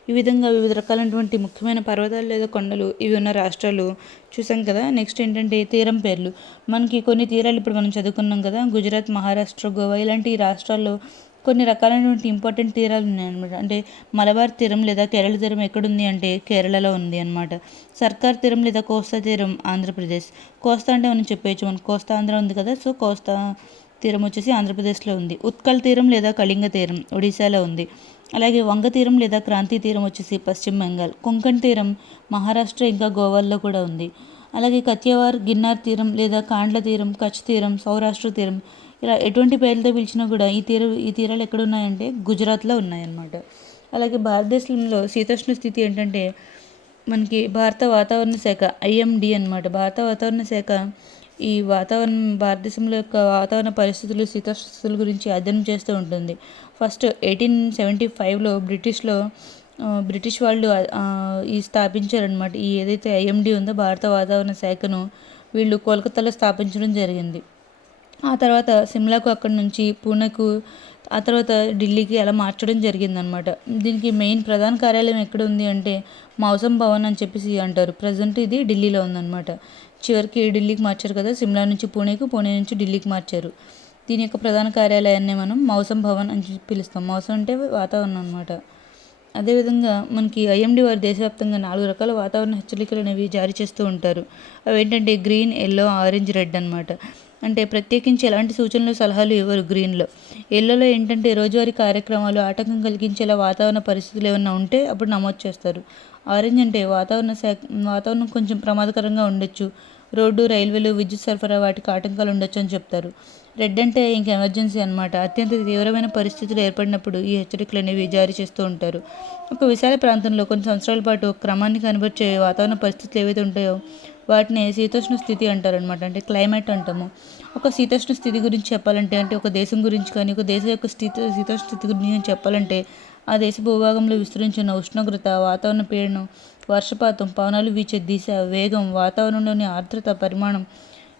ఈ విధంగా వివిధ రకాలైనటువంటి ముఖ్యమైన పర్వతాలు లేదా కొండలు ఇవి ఉన్న రాష్ట్రాలు చూసాం కదా. నెక్స్ట్ ఏంటంటే తీరం పేర్లు. మనకి కొన్ని తీరాలు ఇప్పుడు మనం చదువుకున్నాం కదా, గుజరాత్, మహారాష్ట్ర, గోవా ఇలాంటి రాష్ట్రాల్లో కొన్ని రకాలైనటువంటి ఇంపార్టెంట్ తీరాలు ఉన్నాయన్నమాట. అంటే మలబార్ తీరం లేదా కేరళ తీరం ఎక్కడుంది అంటే కేరళలో ఉంది అనమాట. సర్కార్ తీరం లేదా కోస్తా తీరం ఆంధ్రప్రదేశ్. కోస్తా అంటే మనం చెప్పేయచ్చు, మన కోస్తా ఆంధ్ర ఉంది కదా, సో కోస్తా తీరం వచ్చేసి ఆంధ్రప్రదేశ్లో ఉంది. ఉత్కల్ తీరం లేదా కళింగ తీరం ఒడిశాలో ఉంది. అలాగే వంగ తీరం లేదా క్రాంతి తీరం వచ్చేసి పశ్చిమ బెంగాల్. కొంకణ్ తీరం మహారాష్ట్ర ఇంకా గోవాల్లో కూడా ఉంది. అలాగే కతియావార్, గిన్నార్ తీరం లేదా కాండ్ల తీరం, కచ్ తీరం, సౌరాష్ట్ర తీరం ఇలా ఎటువంటి పేర్లతో పిలిచినా కూడా ఈ తీరాలు ఎక్కడ ఉన్నాయంటే గుజరాత్లో ఉన్నాయన్నమాట. అలాగే భారతదేశంలో శీతోష్ణ స్థితి ఏంటంటే మనకి భారత వాతావరణ శాఖ ఐఎండీ అనమాట. భారత వాతావరణ శాఖ ఈ భారతదేశంలో యొక్క వాతావరణ పరిస్థితులు, శీతోష్ణ గురించి అధ్యయనం చేస్తూ ఉంటుంది. ఫస్ట్ 1875లో బ్రిటిష్ వాళ్ళు స్థాపించారనమాట. ఈ ఏదైతే ఐఎండీ ఉందో భారత వాతావరణ శాఖను వీళ్ళు కోల్కతాలో స్థాపించడం జరిగింది. ఆ తర్వాత సిమ్లాకు, అక్కడి నుంచి పూణేకు, ఆ తర్వాత ఢిల్లీకి అలా మార్చడం జరిగిందనమాట. దీనికి మెయిన్ ప్రధాన కార్యాలయం ఎక్కడ ఉంది అంటే మౌసం భవన్ అని చెప్పేసి అంటారు. ప్రజెంట్ ఇది ఢిల్లీలో ఉందన్నమాట. చివరికి ఢిల్లీకి మార్చారు కదా, సిమ్లా నుంచి పూణేకు, పూణే నుంచి ఢిల్లీకి మార్చారు. దీని యొక్క ప్రధాన కార్యాలయాన్ని మనం మౌసం భవన్ అని పిలుస్తాం. మౌసం అంటే వాతావరణం అనమాట. అదేవిధంగా మనకి ఐఎండీ వారు దేశవ్యాప్తంగా 4 రకాల వాతావరణ హెచ్చరికలు అనేవి జారీ చేస్తూ ఉంటారు. అవి ఏంటంటే గ్రీన్, ఎల్లో, ఆరెంజ్, రెడ్ అనమాట. అంటే ప్రత్యేకించి ఎలాంటి సూచనలు, సలహాలు ఇవ్వరు గ్రీన్లో. ఎల్లోలో ఏంటంటే రోజువారీ కార్యక్రమాలు ఆటంకం కలిగించేలా వాతావరణ పరిస్థితులు ఏమైనా ఉంటే అప్పుడు నమోదు చేస్తారు. ఆరెంజ్ అంటే వాతావరణం కొంచెం ప్రమాదకరంగా ఉండొచ్చు, రోడ్డు, రైల్వేలు, విద్యుత్ సరఫరా వాటికి ఆటంకాలు ఉండొచ్చు అని చెప్తారు. రెడ్ అంటే ఇంక ఎమర్జెన్సీ అనమాట. అత్యంత తీవ్రమైన పరిస్థితులు ఏర్పడినప్పుడు ఈ హెచ్చరికలు అనేవి జారీ చేస్తూ ఉంటారు. ఒక విశాల ప్రాంతంలో కొన్ని సంవత్సరాల పాటు క్రమాన్ని కనబర్చే వాతావరణ పరిస్థితులు ఏవైతే ఉంటాయో వాటిని శీతోష్ణ స్థితి అంటారనమాట. అంటే క్లైమేట్ అంటాము. ఒక శీతోష్ణ స్థితి గురించి చెప్పాలంటే అంటే ఒక దేశం గురించి కానీ ఒక దేశం యొక్క శీతోష్ణ స్థితి గురించి చెప్పాలంటే ఆ దేశ భూభాగంలో విస్తరించిన ఉష్ణోగ్రత, వాతావరణ పీడనం, వర్షపాతం, పవనాలు వీచే దిశ, వేగం, వాతావరణంలోని ఆర్ద్రత పరిమాణం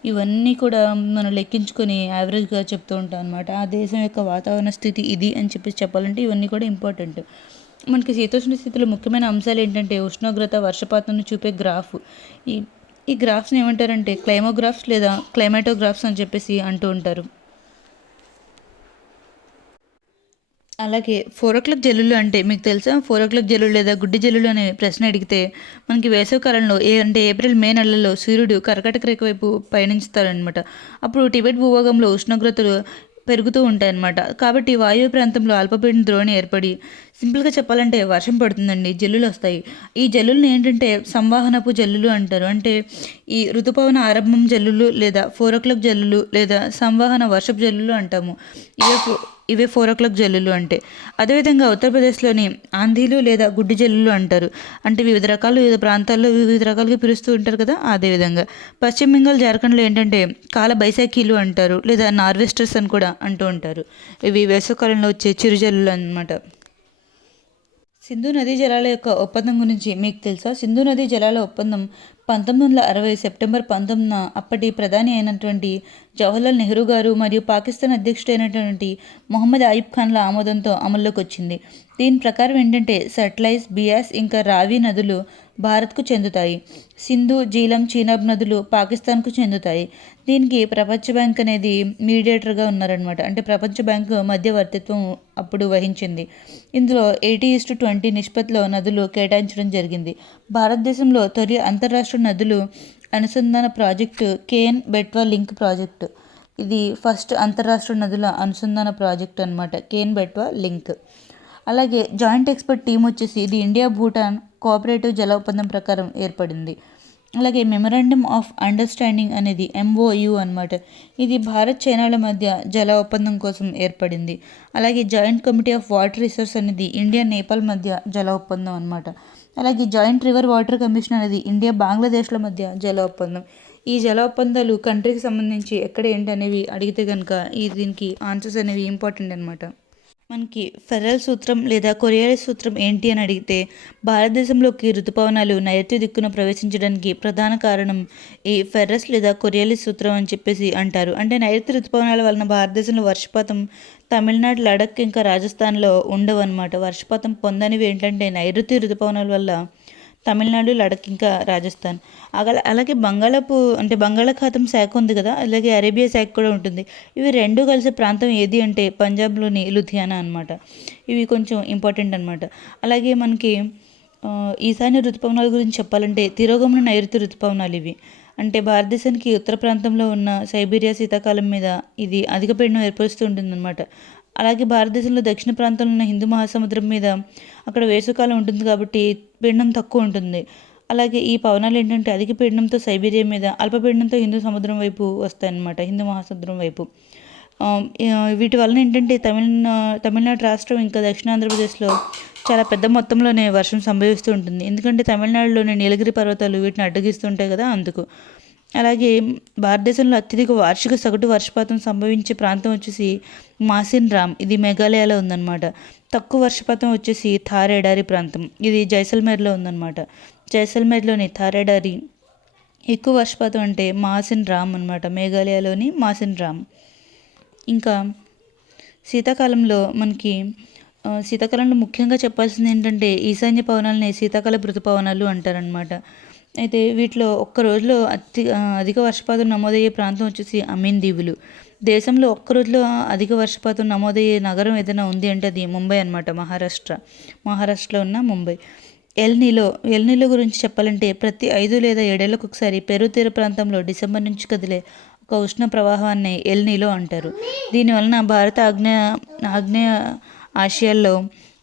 ఇవన్నీ కూడా మనం లెక్కించుకొని యావరేజ్గా చెప్తూ ఉంటాం అనమాట. ఆ దేశం యొక్క వాతావరణ స్థితి ఇది అని చెప్పాలంటే ఇవన్నీ కూడా ఇంపార్టెంట్. మనకి శీతోష్ణ స్థితిలో ముఖ్యమైన అంశాలు ఏంటంటే ఉష్ణోగ్రత, వర్షపాతం చూపే గ్రాఫ్. ఈ ఈ గ్రాఫ్స్ని ఏమంటారంటే క్లైమోగ్రాఫ్స్ లేదా క్లైమాటోగ్రాఫ్స్ అని చెప్పేసి అంటూ ఉంటారు. అలాగే 4:00 జల్లులు అంటే మీకు తెలుసా? 4:00 జల్లులు లేదా గుడ్డి జల్లులు అనే ప్రశ్న అడిగితే మనకి వేసవి కాలంలో అంటే ఏప్రిల్, మే నెలల్లో సూర్యుడు కర్కాటక రేఖ వైపు పయనిస్తారనమాట. అప్పుడు టిబెట్ భూభాగంలో ఉష్ణోగ్రతలు పెరుగుతూ ఉంటాయన్నమాట. కాబట్టి వాయువ్య ప్రాంతంలో అల్పపీడన ద్రోణి ఏర్పడి సింపుల్గా చెప్పాలంటే వర్షం పడుతుందండి, జల్లులు వస్తాయి. ఈ జల్లులను ఏంటంటే సంవాహనపు జల్లులు అంటారు. అంటే ఈ ఋతుపవన ఆరంభం జల్లులు లేదా 4:00 జల్లులు లేదా సంవాహన వర్షపు జల్లులు అంటాము. ఇవే 4:00 జల్లులు అంటే. అదేవిధంగా ఉత్తరప్రదేశ్లోని ఆంధీలు లేదా గుడ్డి జల్లులు అంటారు. అంటే వివిధ ప్రాంతాల్లో వివిధ రకాలుగా పిలుస్తూ ఉంటారు కదా, అదేవిధంగా. పశ్చిమ బెంగాల్, జార్ఖండ్లో ఏంటంటే కాల బైశాఖీలు అంటారు లేదా నార్వెస్టర్స్ అని కూడా అంటూ ఉంటారు. ఇవి వేసవకాలంలో వచ్చే చిరుజల్లులు అన్నమాట. సింధు నదీ జలాల యొక్క ఒప్పందం గురించి మీకు తెలుసా? సింధు నదీ జలాల ఒప్పందం 1960 సెప్టెంబర్ 19న అప్పటి ప్రధాని అయినటువంటి జవహర్లాల్ నెహ్రూ గారు మరియు పాకిస్తాన్ అధ్యక్షుడైనటువంటి మొహమ్మద్ అయూబ్ ఖాన్ల ఆమోదంతో అమల్లోకి వచ్చింది. దీని ప్రకారం ఏంటంటే సట్లైజ్, బియాస్ ఇంకా రావి నదులు భారత్కు చెందుతాయి. సింధు, జీలం, చీనాబ్ నదులు పాకిస్తాన్కు చెందుతాయి. దీనికి ప్రపంచ బ్యాంక్ అనేది మీడియేటర్గా ఉన్నారనమాట. అంటే ప్రపంచ బ్యాంకు మధ్యవర్తిత్వం అప్పుడు వహించింది. ఇందులో 80:20 నిష్పత్తిలో నదులు కేటాయించడం జరిగింది. భారతదేశంలో తొలి అంతర్రాష్ట్ర నదులు అనుసంధాన project KN Betwa link project. ఇది ఫస్ట్ అంతర్రాష్ట్ర నదుల అనుసంధాన ప్రాజెక్ట్ అనమాట, కేఎన్ బెట్వా లింక్. అలాగే జాయింట్ ఎక్స్పర్ట్ టీం వచ్చేసి ఇది ఇండియా భూటాన్ కోఆపరేటివ్ జల ఒప్పందం ప్రకారం ఏర్పడింది. అలాగే మెమరాండమ్ ఆఫ్ అండర్స్టాండింగ్ అనేది MOU అనమాట. ఇది భారత్, చైనాల మధ్య జల ఒప్పందం కోసం ఏర్పడింది. అలాగే joint committee of water resource అనేది ఇండియా, నేపాల్ మధ్య జల ఒప్పందం అనమాట. అలాగే జాయింట్ రివర్ వాటర్ కమిషన్ అనేది ఇండియా, బంగ్లాదేశ్ల మధ్య జల ఒప్పందం. ఈ జల ఒప్పందాలు కంట్రీకి సంబంధించి ఎక్కడ ఏంటి అనేవి అడిగితే కనుక దీనికి ఆన్సర్స్ అనేవి ఇంపార్టెంట్ అనమాట. మనకి ఫెర్రల్ సూత్రం లేదా కొరియాలిస్ సూత్రం ఏంటి అని అడిగితే భారతదేశంలోకి ఋతుపవనాలు నైరుతి దిక్కున ప్రవేశించడానికి ప్రధాన కారణం ఈ ఫెర్రస్ లేదా కొరియాలిస్ సూత్రం అని చెప్పేసి అంటారు. అంటే నైరుతి ఋతుపవనాల వలన భారతదేశంలో వర్షపాతం తమిళనాడు, లడఖ్ ఇంకా రాజస్థాన్లో ఉండవు అనమాట. వర్షపాతం పొందనివి ఏంటంటే నైరుతి ఋతుపవనాల వల్ల తమిళనాడు, లడఖ్ ఇంకా రాజస్థాన్. అలాగే బంగాళాఖాతం శాఖ ఉంది కదా, అలాగే అరేబియా శాఖ కూడా ఉంటుంది. ఇవి రెండు కలిసే ప్రాంతం ఏది అంటే పంజాబ్లోని లుధియానా అనమాట. ఇవి కొంచెం ఇంపార్టెంట్ అనమాట. అలాగే మనకి ఈశాన్య ఋతుపవనాల గురించి చెప్పాలంటే తిరోగమన నైరుతి ఋతుపవనాలు ఇవి. అంటే భారతదేశానికి ఉత్తర ప్రాంతంలో ఉన్న సైబీరియా శీతాకాలం మీద ఇది అధిక పీడనం ఏర్పరుస్తూ ఉంటుందన్నమాట. అలాగే భారతదేశంలో దక్షిణ ప్రాంతంలో ఉన్న హిందూ మహాసముద్రం మీద అక్కడ వేసవికాలం ఉంటుంది కాబట్టి పీడనం తక్కువ ఉంటుంది. అలాగే ఈ పవనాలు ఏంటంటే అధిక పీడనంతో సైబీరియా మీద, అల్పపీడనంతో హిందూ సముద్రం వైపు వస్తాయన్నమాట, హిందూ మహాసముద్రం వైపు. వీటి వలన ఏంటంటే తమిళనాడు రాష్ట్రం ఇంకా దక్షిణాంధ్రప్రదేశ్లో చాలా పెద్ద మొత్తంలోనే వర్షం సంభవిస్తూ ఉంటుంది. ఎందుకంటే తమిళనాడులోని నీలగిరి పర్వతాలు వీటిని అడ్డగిస్తుంటాయి కదా, అందుకు. అలాగే భారతదేశంలో అత్యధిక వార్షిక సగటు వర్షపాతం సంభవించే ప్రాంతం వచ్చేసి మాసిన్ రామ్, ఇది మేఘాలయలో ఉందన్నమాట. తక్కువ వర్షపాతం వచ్చేసి థార్ ఎడారి ప్రాంతం, ఇది జైసల్మేర్లో ఉందన్నమాట. జైసల్మేర్లోని థార్ ఎడారి. ఎక్కువ వర్షపాతం అంటే మాసిన్ రామ్ అనమాట, మేఘాలయలోని మాసిన్ రామ్. ఇంకా శీతాకాలంలో శీతాకాలంలో ముఖ్యంగా చెప్పాల్సింది ఏంటంటే ఈశాన్య పవనాలని శీతాకాల ఋతుపవనాలు అంటారనమాట. అయితే వీటిలో ఒక్క రోజులో అధిక వర్షపాతం నమోదయ్యే ప్రాంతం వచ్చేసి అమీన్ దీవులు. దేశంలో ఒక్క రోజులో అధిక వర్షపాతం నమోదయ్యే నగరం ఏదైనా ఉంది అంటే అది ముంబై అనమాట, మహారాష్ట్రలో ఉన్న ముంబై. ఎల్నీలో గురించి చెప్పాలంటే ప్రతి 5 లేదా 7 ఏళ్లకు ఒకసారి పెరు తీర ప్రాంతంలో డిసెంబర్ నుంచి కదిలే ఒక ఉష్ణ ప్రవాహాన్ని ఎల్నీలో అంటారు. దీనివలన భారత ఆగ్నేయ ఆసియాల్లో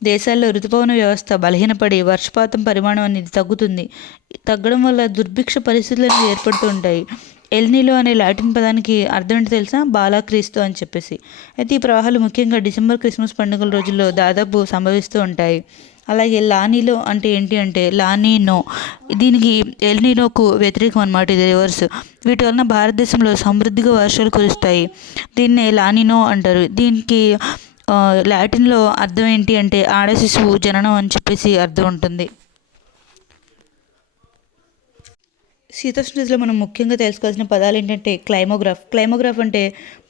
దేశాల్లో ఋతుపవన వ్యవస్థ బలహీనపడి వర్షపాతం పరిమాణం అనేది తగ్గడం వల్ల దుర్భిక్ష పరిస్థితులు అనేవి ఏర్పడుతూ ఉంటాయి. ఎల్నీలో అనే లాటిన్ పదానికి అర్థం ఏంటో తెలుసా? బాలాక్రీస్తు అని చెప్పేసి. అయితే ఈ ప్రవాహాలు ముఖ్యంగా డిసెంబర్, క్రిస్మస్ పండుగల రోజుల్లో దాదాపు సంభవిస్తూ ఉంటాయి. అలాగే లానీలో అంటే ఏంటి అంటే లానీనో, దీనికి ఎల్నీనోకు వ్యతిరేకం అనమాట, ఇది రివర్స్. వీటి వలన భారతదేశంలో సమృద్ధిగా వర్షాలు కురుస్తాయి. దీన్నే లానీనో అంటారు. దీనికి లాటిన్లో అర్థం ఏంటి అంటే ఆడ శిశువు జననం అని చెప్పేసి అర్థం ఉంటుంది. శీతోష్ణస్థితిలో మనం ముఖ్యంగా తెలుసుకోవాల్సిన పదాలు ఏంటంటే క్లైమోగ్రాఫ్ అంటే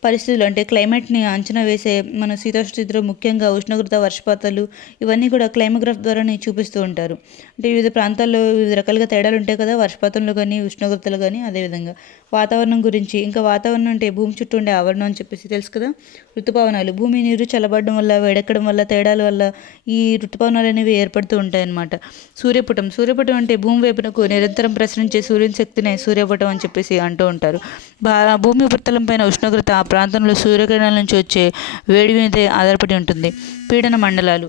పరిస్థితులు, అంటే క్లైమేట్ని అంచనా వేసే మన శీతోష్ణస్థితిలో ముఖ్యంగా ఉష్ణోగ్రత, వర్షపాతాలు ఇవన్నీ కూడా క్లైమోగ్రాఫ్ ద్వారానే చూపిస్తూ ఉంటారు. అంటే వివిధ ప్రాంతాల్లో వివిధ రకాలుగా తేడాలు ఉంటాయి కదా, వర్షపాతంలో కానీ ఉష్ణోగ్రతలు కానీ. అదేవిధంగా వాతావరణం గురించి, ఇంకా వాతావరణం అంటే భూమి చుట్టూ ఉండే ఆవరణం అని చెప్పేసి తెలుసు కదా. ఋతుపవనాలు, భూమి నీరు చల్లబడడం వల్ల, వేడెక్కడం వల్ల, తేడాల వల్ల ఈ ఋతుపవనాలు అనేవి ఏర్పడుతూ ఉంటాయన్నమాట. సూర్యపటం అంటే భూమి వైపునకు నిరంతరం ప్రసరించే సూర్యుని శక్తినే సూర్యపటం అని చెప్పేసి అంటూ ఉంటారు. భూమి ఉపరితలం పైన ఉష్ణోగ్రత ఆ ప్రాంతంలో సూర్యకిరణాల నుంచి వచ్చే వేడి మీదే ఆధారపడి ఉంటుంది. పీడన మండలాలు.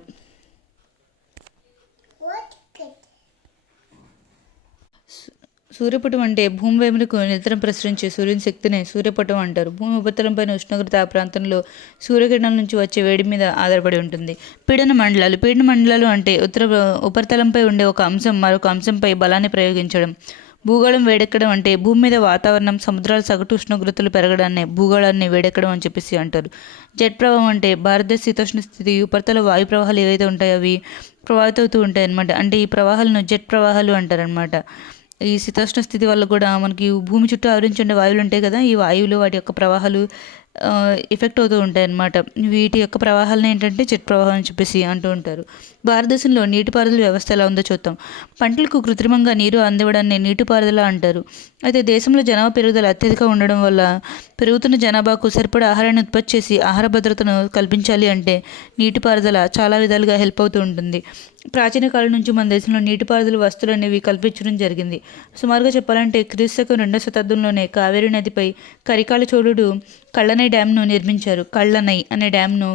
సూర్యపటం అంటే భూమి వైపునకు నిరంతరం ప్రసరించే సూర్యుని శక్తిని సూర్యపటం అంటారు. భూమి ఉపరితలం పైన ఉష్ణోగ్రత ఆ ప్రాంతంలో సూర్యకిరణాల నుంచి వచ్చే వేడి మీద ఆధారపడి ఉంటుంది. పీడన మండలాలు అంటే ఉపరితలంపై ఉండే ఒక అంశం మరొక అంశంపై బలాన్ని ప్రయోగించడం. భూగోళం వేడెక్కడం అంటే భూమి మీద వాతావరణం, సముద్రాల సగటు ఉష్ణోగ్రతలు పెరగడాన్ని భూగోళాన్ని వేడెక్కడం అని చెప్పేసి అంటారు. జెట్ ప్రవాహం అంటే భారతదేశ శీతోష్ణ స్థితి ఉపరితల వాయు ప్రవాహాలు ఏవైతే ఉంటాయో అవి ప్రభావితం అవుతూ ఉంటాయి అన్నమాట. అంటే ఈ ప్రవాహాలను జెట్ ప్రవాహాలు అంటారనమాట. ఈ శీతోష్ణ స్థితి వల్ల కూడా మనకి భూమి చుట్టూ ఆవరించి ఉండే వాయువులు ఉంటాయి కదా, ఈ వాయువులు వాటి యొక్క ప్రవాహాలు ఎఫెక్ట్ అవుతూ ఉంటాయి అన్నమాట. వీటి యొక్క ప్రవాహాలను ఏంటంటే జెట్ ప్రవాహం అని చెప్పేసి అంటూ ఉంటారు. భారతదేశంలో నీటిపారుదల వ్యవస్థ ఎలా ఉందో చూద్దాం. పంటలకు కృత్రిమంగా నీరు అందివ్వడాన్ని నీటిపారుదల అంటారు. అయితే దేశంలో జనాభా పెరుగుదల అత్యధిక ఉండడం వల్ల పెరుగుతున్న జనాభాకు సరిపడా ఆహారాన్ని ఉత్పత్తి చేసి ఆహార భద్రతను కల్పించాలి అంటే నీటిపారుదల చాలా విధాలుగా హెల్ప్ అవుతూ ఉంటుంది. ప్రాచీన కాలం నుంచి మన దేశంలో నీటిపారుదల వస్తువులు అనేవి కల్పించడం జరిగింది. సుమారుగా చెప్పాలంటే క్రీస్తు 2వ శతాబ్దంలోనే కావేరీ నదిపై కరికాల చోళుడు కళ్ళనై డ్యామ్ను నిర్మించారు. కళ్ళనై అనే డ్యామ్ను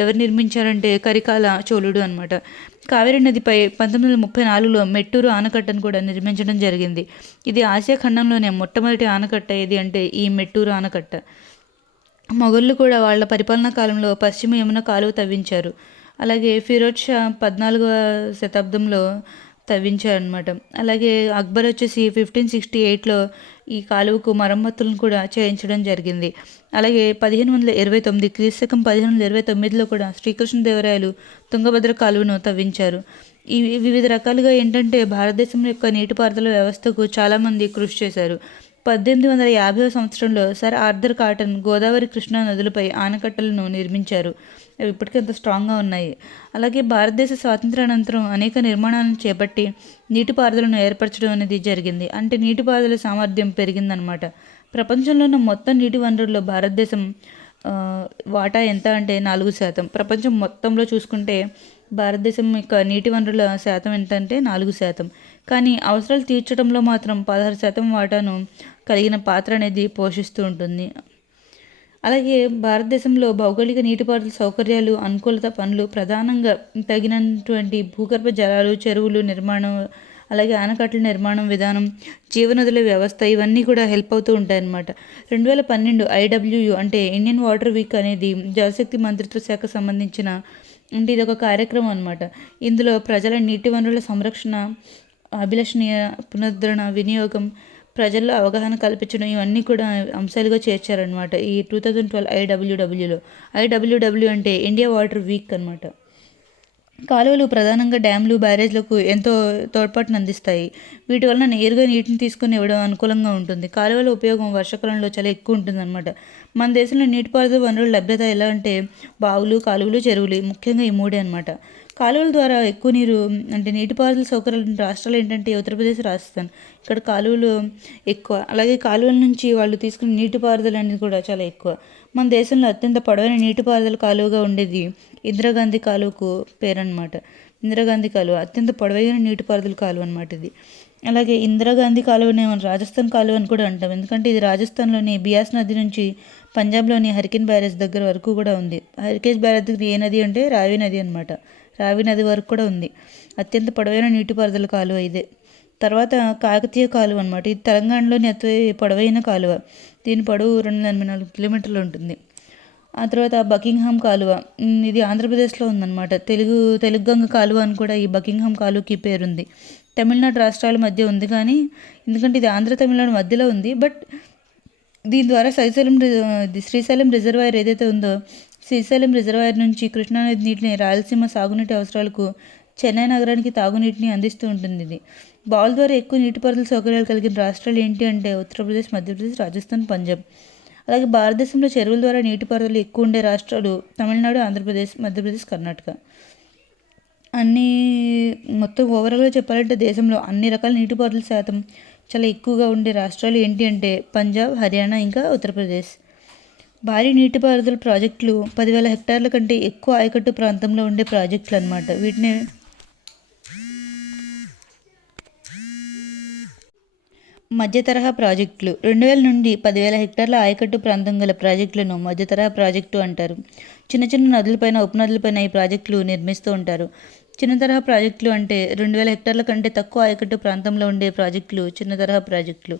ఎవరు నిర్మించారంటే కరికాల చోళుడు అనమాట. కావేరీ నదిపై 1934లో మెట్టూరు ఆనకట్టను కూడా నిర్మించడం జరిగింది. ఇది ఆసియా ఖండంలోనే మొట్టమొదటి ఆనకట్ట ఏది అంటే ఈ మెట్టూరు ఆనకట్ట. మొఘళ్ళు కూడా వాళ్ళ పరిపాలనా కాలంలో పశ్చిమ యమున కాలువ తవ్వించారు. అలాగే ఫిరోజ్ షా 14వ శతాబ్దంలో తవ్వించారనమాట. అలాగే అక్బర్ వచ్చేసి 1568లో ఈ కాలువకు మరమ్మతులను కూడా చేయించడం జరిగింది. అలాగే 1529 క్రీస్తకం 1529లో కూడా శ్రీకృష్ణదేవరాయలు తుంగభద్ర కాలువను తవ్వించారు. ఈ వివిధ రకాలుగా ఏంటంటే భారతదేశం యొక్క నీటిపారుదల వ్యవస్థకు చాలామంది కృషి చేశారు. 1850వ సంవత్సరంలో sir Arthur Cotton Godavari, Krishna నదులపై ఆనకట్టలను నిర్మించారు. అవి ఇప్పటికీ అంత స్ట్రాంగ్గా ఉన్నాయి. అలాగే భారతదేశ స్వాతంత్రానంతరం అనేక నిర్మాణాలను చేపట్టి నీటిపారుదలను ఏర్పరచడం అనేది జరిగింది. అంటే నీటిపారుదల సామర్థ్యం పెరిగిందనమాట. ప్రపంచంలో ఉన్న మొత్తం నీటి వనరుల్లో భారతదేశం వాటా ఎంత అంటే 4%. ప్రపంచం మొత్తంలో చూసుకుంటే భారతదేశం యొక్క నీటి వనరుల శాతం ఎంత అంటే 4%. కానీ అవసరాలు తీర్చడంలో మాత్రం 16% వాటాను కలిగిన పాత్ర అనేది పోషిస్తూ ఉంటుంది. అలాగే భారతదేశంలో భౌగోళిక నీటిపారుదల సౌకర్యాలు, అనుకూలత పనులు ప్రధానంగా తగినటువంటి భూగర్భ జలాలు, చెరువులు నిర్మాణం, అలాగే ఆనకట్టల నిర్మాణం విధానం, జీవనదుల వ్యవస్థ ఇవన్నీ కూడా హెల్ప్ అవుతూ ఉంటాయన్నమాట. 2012 IWU అంటే ఇండియన్ వాటర్ వీక్ అనేది జలశక్తి మంత్రిత్వ శాఖ సంబంధించిన అంటే ఇది ఒక కార్యక్రమం అనమాట. ఇందులో ప్రజల నీటి వనరుల సంరక్షణ, అభిలషణీయ పునరుద్ధరణ, వినియోగం, ప్రజల్లో అవగాహన కల్పించడం ఇవన్నీ కూడా అంశాలుగా చేర్చారనమాట ఈ 2012 IWWలో. IWW అంటే ఇండియా వాటర్ వీక్ అనమాట. కాలువలు ప్రధానంగా డ్యామ్లు, బ్యారేజ్లకు ఎంతో తోడ్పాటును అందిస్తాయి. వీటి వలన నేరుగా నీటిని తీసుకుని ఇవ్వడం అనుకూలంగా ఉంటుంది. కాలువల ఉపయోగం వర్షాకాలంలో చాలా ఎక్కువ ఉంటుందన్నమాట. మన దేశంలో నీటిపారుదల వనరుల లభ్యత ఎలా అంటే బావులు, కాలువలు, చెరువులు ముఖ్యంగా ఈ మూడే అనమాట. కాలువల ద్వారా ఎక్కువ నీరు అంటే నీటిపారుదల సౌకర్యాలు రాష్ట్రాలు ఏంటంటే ఉత్తరప్రదేశ్, రాజస్థాన్. ఇక్కడ కాలువలు ఎక్కువ. అలాగే కాలువల నుంచి వాళ్ళు తీసుకునే నీటిపారుదల అనేది కూడా చాలా ఎక్కువ. మన దేశంలో అత్యంత పొడవైన నీటిపారుదల కాలువగా ఉండేది ఇందిరాగాంధీ కాలువకు పేరనమాట. ఇందిరాగాంధీ కాలువ అత్యంత పొడవైన నీటిపారుదల కాలువ అనమాట ఇది. అలాగే ఇందిరాగాంధీ కాలువని మనం రాజస్థాన్ కాలువ అని కూడా అంటాం. ఎందుకంటే ఇది రాజస్థాన్లోని బియాస్ నది నుంచి పంజాబ్లోని హరికేన్ బ్యారేజ్ దగ్గర వరకు కూడా ఉంది. హరికేన్ బ్యారేజ్ దగ్గర ఏ నది అంటే రావి నది అనమాట. రావి నది వరకు కూడా ఉంది. అత్యంత పొడవైన నీటిపారుదల కాలువ ఇదే. తర్వాత కాకతీయ కాలువ అనమాట. ఇది తెలంగాణలోని అతి పొడవైన కాలువ. దీని పొడవు 284 కిలోమీటర్లు ఉంటుంది. ఆ తర్వాత బకింగ్హామ్ కాలువ, ఇది ఆంధ్రప్రదేశ్లో ఉందన్నమాట. తెలుగు గంగ కాలువ అని కూడా ఈ బకింగ్హామ్ కాలువకి పేరుంది. తమిళనాడు రాష్ట్రాల మధ్య ఉంది, కానీ ఎందుకంటే ఇది ఆంధ్ర తమిళనాడు మధ్యలో ఉంది. బట్ దీని ద్వారా శ్రీశైలం రిజర్వాయర్ ఏదైతే ఉందో, శ్రీశైలం రిజర్వాయర్ నుంచి కృష్ణానది నీటిని రాయలసీమ సాగునీటి అవసరాలకు, చెన్నై నగరానికి తాగునీటిని అందిస్తూ ఉంటుంది ఇది. బావుల ద్వారా ఎక్కువ నీటిపారుదల సౌకర్యాలు కలిగిన రాష్ట్రాలు ఏంటి అంటే ఉత్తరప్రదేశ్, మధ్యప్రదేశ్, రాజస్థాన్, పంజాబ్. అలాగే భారతదేశంలో చెరువుల ద్వారా నీటిపారుదల ఎక్కువ ఉండే రాష్ట్రాలు తమిళనాడు, ఆంధ్రప్రదేశ్, మధ్యప్రదేశ్, కర్ణాటక. అన్నీ మొత్తం ఓవరాల్గా చెప్పాలంటే దేశంలో అన్ని రకాల నీటిపారుదల శాతం చాలా ఎక్కువగా ఉండే రాష్ట్రాలు ఏంటి అంటే పంజాబ్, హర్యానా, ఇంకా ఉత్తరప్రదేశ్. భారీ నీటిపారుదల ప్రాజెక్టులు 10,000 హెక్టార్ల కంటే ఎక్కువ ఆయకట్టు ప్రాంతంలో ఉండే ప్రాజెక్టులు అన్నమాట. వీటిని మధ్య తరహా ప్రాజెక్టులు. 2,000 నుండి 10,000 హెక్టార్ల ఆయకట్టు ప్రాంతం గల ప్రాజెక్టులను మధ్య తరహా ప్రాజెక్టు అంటారు. చిన్న చిన్న నదులపైన, ఉపనదులపైన ఈ ప్రాజెక్టులు నిర్మిస్తూ ఉంటారు. చిన్న తరహా ప్రాజెక్టులు అంటే 2,000 హెక్టార్ల కంటే తక్కువ ఆయకట్టు ప్రాంతంలో ఉండే ప్రాజెక్టులు చిన్న తరహా ప్రాజెక్టులు.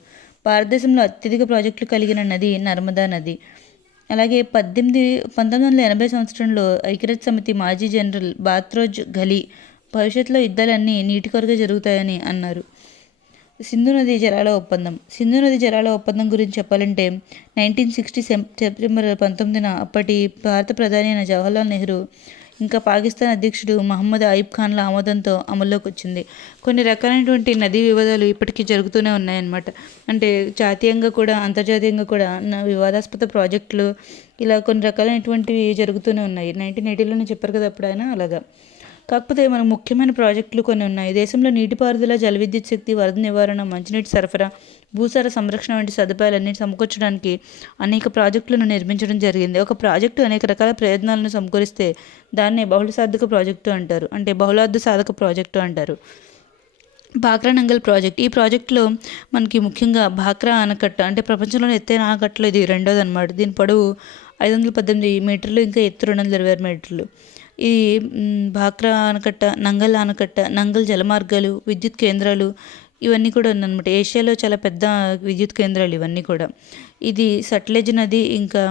భారతదేశంలో అత్యధిక ప్రాజెక్టులు కలిగిన నది నర్మదా నది. అలాగే 1980 సంవత్సరంలో ఐక్యరాజ్య సమితి మాజీ జనరల్ బాత్రోజ్ ఘలీ భవిష్యత్తులో యుద్ధాలన్నీ నీటి కొరకే జరుగుతాయని అన్నారు. సింధు నదీ జలాల ఒప్పందం. సింధు నదీ జలాల ఒప్పందం గురించి చెప్పాలంటే 1960 సెప్టెంబర్ 19న అప్పటి భారత ప్రధాని అయిన జవహర్లాల్ నెహ్రూ ఇంకా పాకిస్తాన్ అధ్యక్షుడు మహమ్మద్ అయూబ్ ఖాన్ల ఆమోదంతో అమల్లోకి వచ్చింది. కొన్ని రకాలైనటువంటి నదీ వివాదాలు ఇప్పటికీ జరుగుతూనే ఉన్నాయన్నమాట. అంటే జాతీయంగా కూడా అంతర్జాతీయంగా కూడా వివాదాస్పద ప్రాజెక్టులు ఇలా కొన్ని రకాలైనటువంటివి జరుగుతూనే ఉన్నాయి. 1980లోనే చెప్పారు కదా అప్పుడు ఆయన అలాగా. కాకపోతే మనకు ముఖ్యమైన ప్రాజెక్టులు కొన్ని ఉన్నాయి. దేశంలో నీటిపారుదల, జల విద్యుత్ శక్తి, వరద నివారణ, మంచినీటి సరఫరా, భూసార సంరక్షణ వంటి సదుపాయాలన్నీ సమకూర్చడానికి అనేక ప్రాజెక్టులను నిర్మించడం జరిగింది. ఒక ప్రాజెక్టు అనేక రకాల ప్రయోజనాలను సమకూరిస్తే దాన్నే బహుళసాధక ప్రాజెక్టు అంటారు. అంటే బహుళార్థ సాధక ప్రాజెక్టు అంటారు. భాక్రా నంగల్ ప్రాజెక్ట్. ఈ ప్రాజెక్టులో మనకి ముఖ్యంగా భాక్రా ఆనకట్ట అంటే ప్రపంచంలోని ఎత్తైన ఆనకట్టలో ఇది రెండోది అనమాట. దీని పొడవు 518 మీటర్లు, ఇంకా ఎత్తు 226 మీటర్లు. ఈ భాక్రా ఆనకట్ట, నంగల్ ఆనకట్ట, నంగల్ జలమార్గాలు, విద్యుత్ కేంద్రాలు ఇవన్నీ కూడా ఉందన్నమాట. ఏషియాలో చాలా పెద్ద విద్యుత్ కేంద్రాలు ఇవన్నీ కూడా. ఇది సట్లెజ్ నది ఇంకా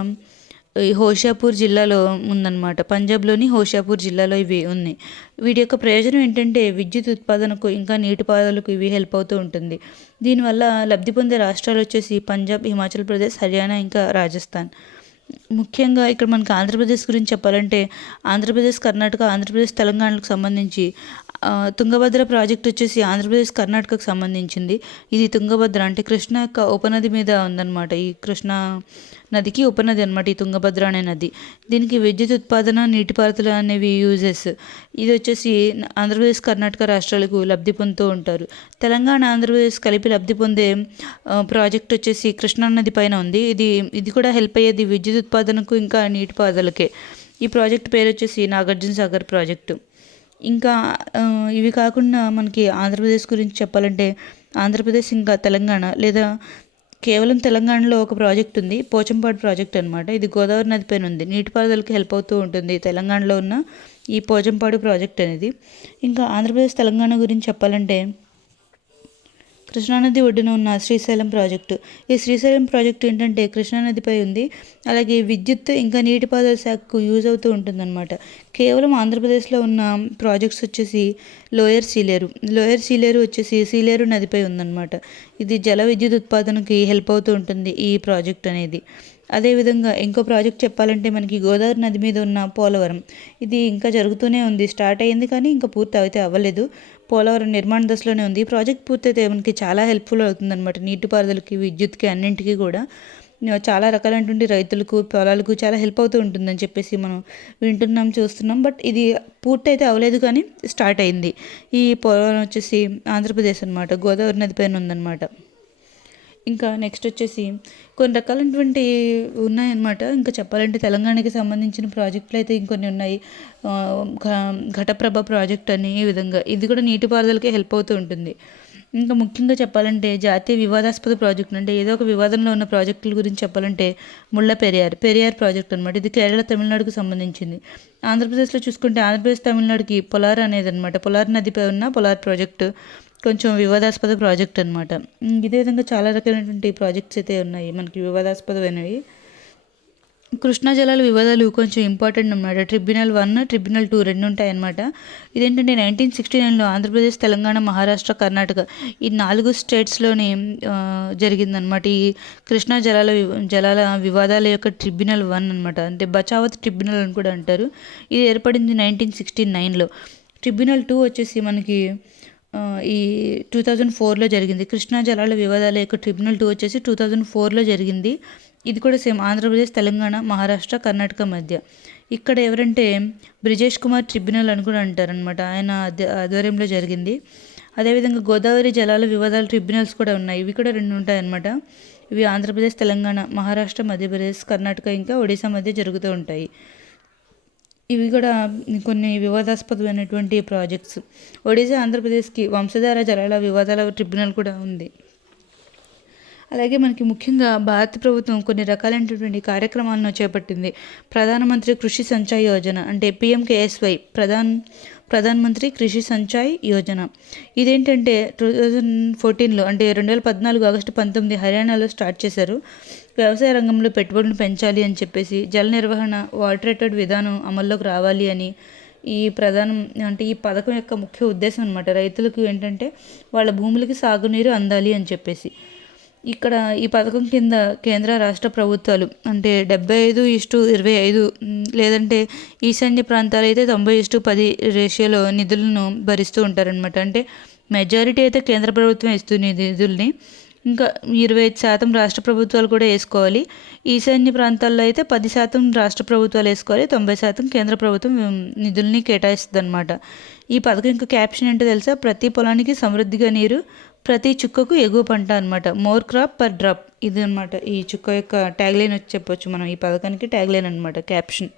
ఈ హోషియాపూర్ జిల్లాలో ఉందన్నమాట. పంజాబ్లోని హోషియాపూర్ జిల్లాలో ఇవి ఉన్నాయి. వీటి యొక్క ప్రయోజనం ఏంటంటే విద్యుత్ ఉత్పాదనకు ఇంకా నీటిపారుదలకు ఇవి హెల్ప్ అవుతూ ఉంటుంది. దీనివల్ల లబ్ధి పొందే రాష్ట్రాలు వచ్చేసి పంజాబ్, హిమాచల్ ప్రదేశ్, హర్యానా, ఇంకా రాజస్థాన్. ముఖ్యంగా ఇక్కడ మనకి ఆంధ్రప్రదేశ్ గురించి చెప్పాలంటే ఆంధ్రప్రదేశ్, కర్ణాటక, ఆంధ్రప్రదేశ్, తెలంగాణకు సంబంధించి తుంగభద్ర ప్రాజెక్ట్ వచ్చేసి ఆంధ్రప్రదేశ్, కర్ణాటకకు సంబంధించింది. ఇది తుంగభద్ర అంటే కృష్ణ యొక్క ఉపనది మీద ఉందన్నమాట. ఈ కృష్ణా నదికి ఉపనది అనమాట ఈ తుంగభద్ర అనే నది. దీనికి విద్యుత్ ఉత్పాదన, నీటిపారుదల అనేవి యూజెస్. ఇది వచ్చేసి ఆంధ్రప్రదేశ్, కర్ణాటక రాష్ట్రాలకు లబ్ధి పొందుతూ ఉంటారు. తెలంగాణ, ఆంధ్రప్రదేశ్ కలిపి లబ్ధి పొందే ప్రాజెక్ట్ వచ్చేసి కృష్ణా నది పైన ఉంది. ఇది కూడా హెల్ప్ అయ్యేది విద్యుత్ ఉత్పాదనకు ఇంకా నీటిపారుదలకే. ఈ ప్రాజెక్ట్ పేరు వచ్చేసి నాగార్జున సాగర్ ప్రాజెక్టు. ఇంకా ఇవి కాకుండా మనకి ఆంధ్రప్రదేశ్ గురించి చెప్పాలంటే ఆంధ్రప్రదేశ్ ఇంకా తెలంగాణ లేదా కేవలం తెలంగాణలో ఒక ప్రాజెక్ట్ ఉంది, పోచంపాడు ప్రాజెక్ట్ అనమాట. ఇది గోదావరి నది పైన ఉంది. నీటిపారుదలకి హెల్ప్ అవుతూ ఉంటుంది తెలంగాణలో ఉన్న ఈ పోచంపాడు ప్రాజెక్ట్ అనేది. ఇంకా ఆంధ్రప్రదేశ్, తెలంగాణ గురించి చెప్పాలంటే కృష్ణానది ఒడ్డున ఉన్న శ్రీశైలం ప్రాజెక్టు. ఈ శ్రీశైలం ప్రాజెక్టు ఏంటంటే కృష్ణానదిపై ఉంది. అలాగే విద్యుత్ ఇంకా నీటిపారుదల శాఖకు యూజ్ అవుతూ ఉంటుందన్నమాట. కేవలం ఆంధ్రప్రదేశ్లో ఉన్న ప్రాజెక్ట్స్ వచ్చేసి లోయర్ సీలేరు వచ్చేసి సీలేరు నదిపై ఉందన్నమాట. ఇది జల విద్యుత్ ఉత్పాదనకి హెల్ప్ అవుతూ ఉంటుంది ఈ ప్రాజెక్ట్ అనేది. అదేవిధంగా ఇంకో ప్రాజెక్ట్ చెప్పాలంటే మనకి గోదావరి నది మీద ఉన్న పోలవరం. ఇది ఇంకా జరుగుతూనే ఉంది. స్టార్ట్ అయ్యింది కానీ ఇంకా పూర్తి అయితే అవ్వలేదు. పోలవరం నిర్మాణ దశలోనే ఉంది. ఈ ప్రాజెక్ట్ పూర్తయితే మనకి చాలా హెల్ప్ఫుల్ అవుతుందన్నమాట. నీటిపారుదలకి, విద్యుత్కి అన్నింటికీ కూడా చాలా రకాలైనటువంటి రైతులకు, పొలాలకు చాలా హెల్ప్ అవుతూ ఉంటుందని చెప్పేసి మనం వింటున్నాం, చూస్తున్నాం. బట్ ఇది పూర్తి అయితే అవ్వలేదు కానీ స్టార్ట్ అయింది. ఈ పోలవరం వచ్చేసి ఆంధ్రప్రదేశ్ అనమాట, గోదావరి నది పైన ఉందన్నమాట. ఇంకా నెక్స్ట్ వచ్చేసి కొన్ని రకాలైనటువంటి ఉన్నాయన్నమాట. ఇంకా చెప్పాలంటే తెలంగాణకి సంబంధించిన ప్రాజెక్టులు అయితే ఇంకొన్ని ఉన్నాయి. ఘటప్రభ ప్రాజెక్ట్ అని ఈ విధంగా ఇది కూడా నీటిపారుదలకే హెల్ప్ అవుతూ ఉంటుంది. ఇంకా ముఖ్యంగా చెప్పాలంటే జాతీయ వివాదాస్పద ప్రాజెక్టులు అంటే ఏదో ఒక వివాదంలో ఉన్న ప్రాజెక్టుల గురించి చెప్పాలంటే పెరియార్ ప్రాజెక్ట్ అనమాట. ఇది కేరళ, తమిళనాడుకు సంబంధించింది. ఆంధ్రప్రదేశ్లో చూసుకుంటే ఆంధ్రప్రదేశ్, తమిళనాడుకి పొలార్ అనేది అనమాట. పొలార్ నదిపై ఉన్న పొలార్ ప్రాజెక్టు కొంచెం వివాదాస్పద ప్రాజెక్ట్ అనమాట. ఇదే విధంగా చాలా రకాలైనటువంటి ప్రాజెక్ట్స్ అయితే ఉన్నాయి మనకి వివాదాస్పదమైనవి. కృష్ణా జలాల వివాదాలు కొంచెం ఇంపార్టెంట్ అనమాట. ట్రిబ్యునల్ 1, ట్రిబ్యునల్ 2 రెండు ఉంటాయన్నమాట. ఇదేంటంటే 1969లో ఆంధ్రప్రదేశ్, తెలంగాణ, మహారాష్ట్ర, కర్ణాటక ఈ 4 స్టేట్స్లోని జరిగిందనమాట. ఈ కృష్ణా జలాల వివాదాల యొక్క ట్రిబ్యునల్ 1 అనమాట. అంటే బచావత్ ట్రిబ్యునల్ అని కూడా అంటారు. ఇది ఏర్పడింది 1969లో. ట్రిబ్యునల్ 2 వచ్చేసి మనకి ఈ 2004లో జరిగింది. కృష్ణా జలాల వివాదాల యొక్క ట్రిబ్యునల్ 2 వచ్చేసి 2004లో జరిగింది. ఇది కూడా సేమ్ ఆంధ్రప్రదేశ్, తెలంగాణ, మహారాష్ట్ర, కర్ణాటక మధ్య. ఇక్కడ ఎవరంటే బ్రిజేష్ కుమార్ ట్రిబ్యునల్ అని కూడా అంటారనమాట. ఆయన ఆధ్వర్యంలో జరిగింది. అదేవిధంగా గోదావరి జలాల వివాదాల ట్రిబ్యునల్స్ కూడా ఉన్నాయి. ఇవి కూడా 2 ఉంటాయన్నమాట. ఇవి ఆంధ్రప్రదేశ్, తెలంగాణ, మహారాష్ట్ర, మధ్యప్రదేశ్, కర్ణాటక ఇంకా ఒడిశా మధ్య జరుగుతూ ఉంటాయి. ఇవి కూడా కొన్ని వివాదాస్పదమైనటువంటి ప్రాజెక్ట్స్. ఒడిశా, ఆంధ్రప్రదేశ్కి వంశధార జలాల వివాదాల ట్రిబ్యునల్ కూడా ఉంది. అలాగే మనకి ముఖ్యంగా భారత ప్రభుత్వం కొన్ని రకాలైనటువంటి కార్యక్రమాలను చేపట్టింది. ప్రధానమంత్రి కృషి సంచాయ్ యోజన అంటే పిఎంకేఎస్వై, ప్రధాన్ మంత్రి కృషి సంచాయ్ యోజన. ఇదేంటంటే 2014లో అంటే 2014 ఆగస్టు 19 హర్యానాలో స్టార్ట్ చేశారు. వ్యవసాయ రంగంలో పెట్టుబడులు పెంచాలి అని చెప్పేసి, జల నిర్వహణ, వాటర్ రేటెడ్ విధానం అమల్లోకి రావాలి అని ఈ పథకం యొక్క ముఖ్య ఉద్దేశం అనమాట. రైతులకు ఏంటంటే వాళ్ళ భూములకి సాగునీరు అందాలి అని చెప్పేసి. ఇక్కడ ఈ పథకం కింద కేంద్ర రాష్ట్ర ప్రభుత్వాలు అంటే 75:25 లేదంటే ఈశాన్య ప్రాంతాలు అయితే 90:10 రేషియోలో నిధులను భరిస్తూ ఉంటారనమాట. అంటే మెజారిటీ అయితే కేంద్ర ప్రభుత్వం ఇస్తుంది నిధుల్ని, ఇంకా 25% రాష్ట్ర ప్రభుత్వాలు కూడా వేసుకోవాలి. ఈశాన్య ప్రాంతాల్లో అయితే 10% రాష్ట్ర ప్రభుత్వాలు వేసుకోవాలి, 90% కేంద్ర ప్రభుత్వం నిధుల్ని కేటాయిస్తుంది అనమాట. ఈ పథకం యొక్క క్యాప్షన్ ఏంటో తెలుసా? ప్రతి పొలానికి సమృద్ధిగా నీరు, ప్రతి చుక్కకు ఎగువ పంట అనమాట. More crop per drop. ఇది అనమాట ఈ చుక్క యొక్క ట్యాగ్లైన్ వచ్చి చెప్పొచ్చు మనం. ఈ పథకానికి ట్యాగ్లైన్ అనమాట, క్యాప్షన్.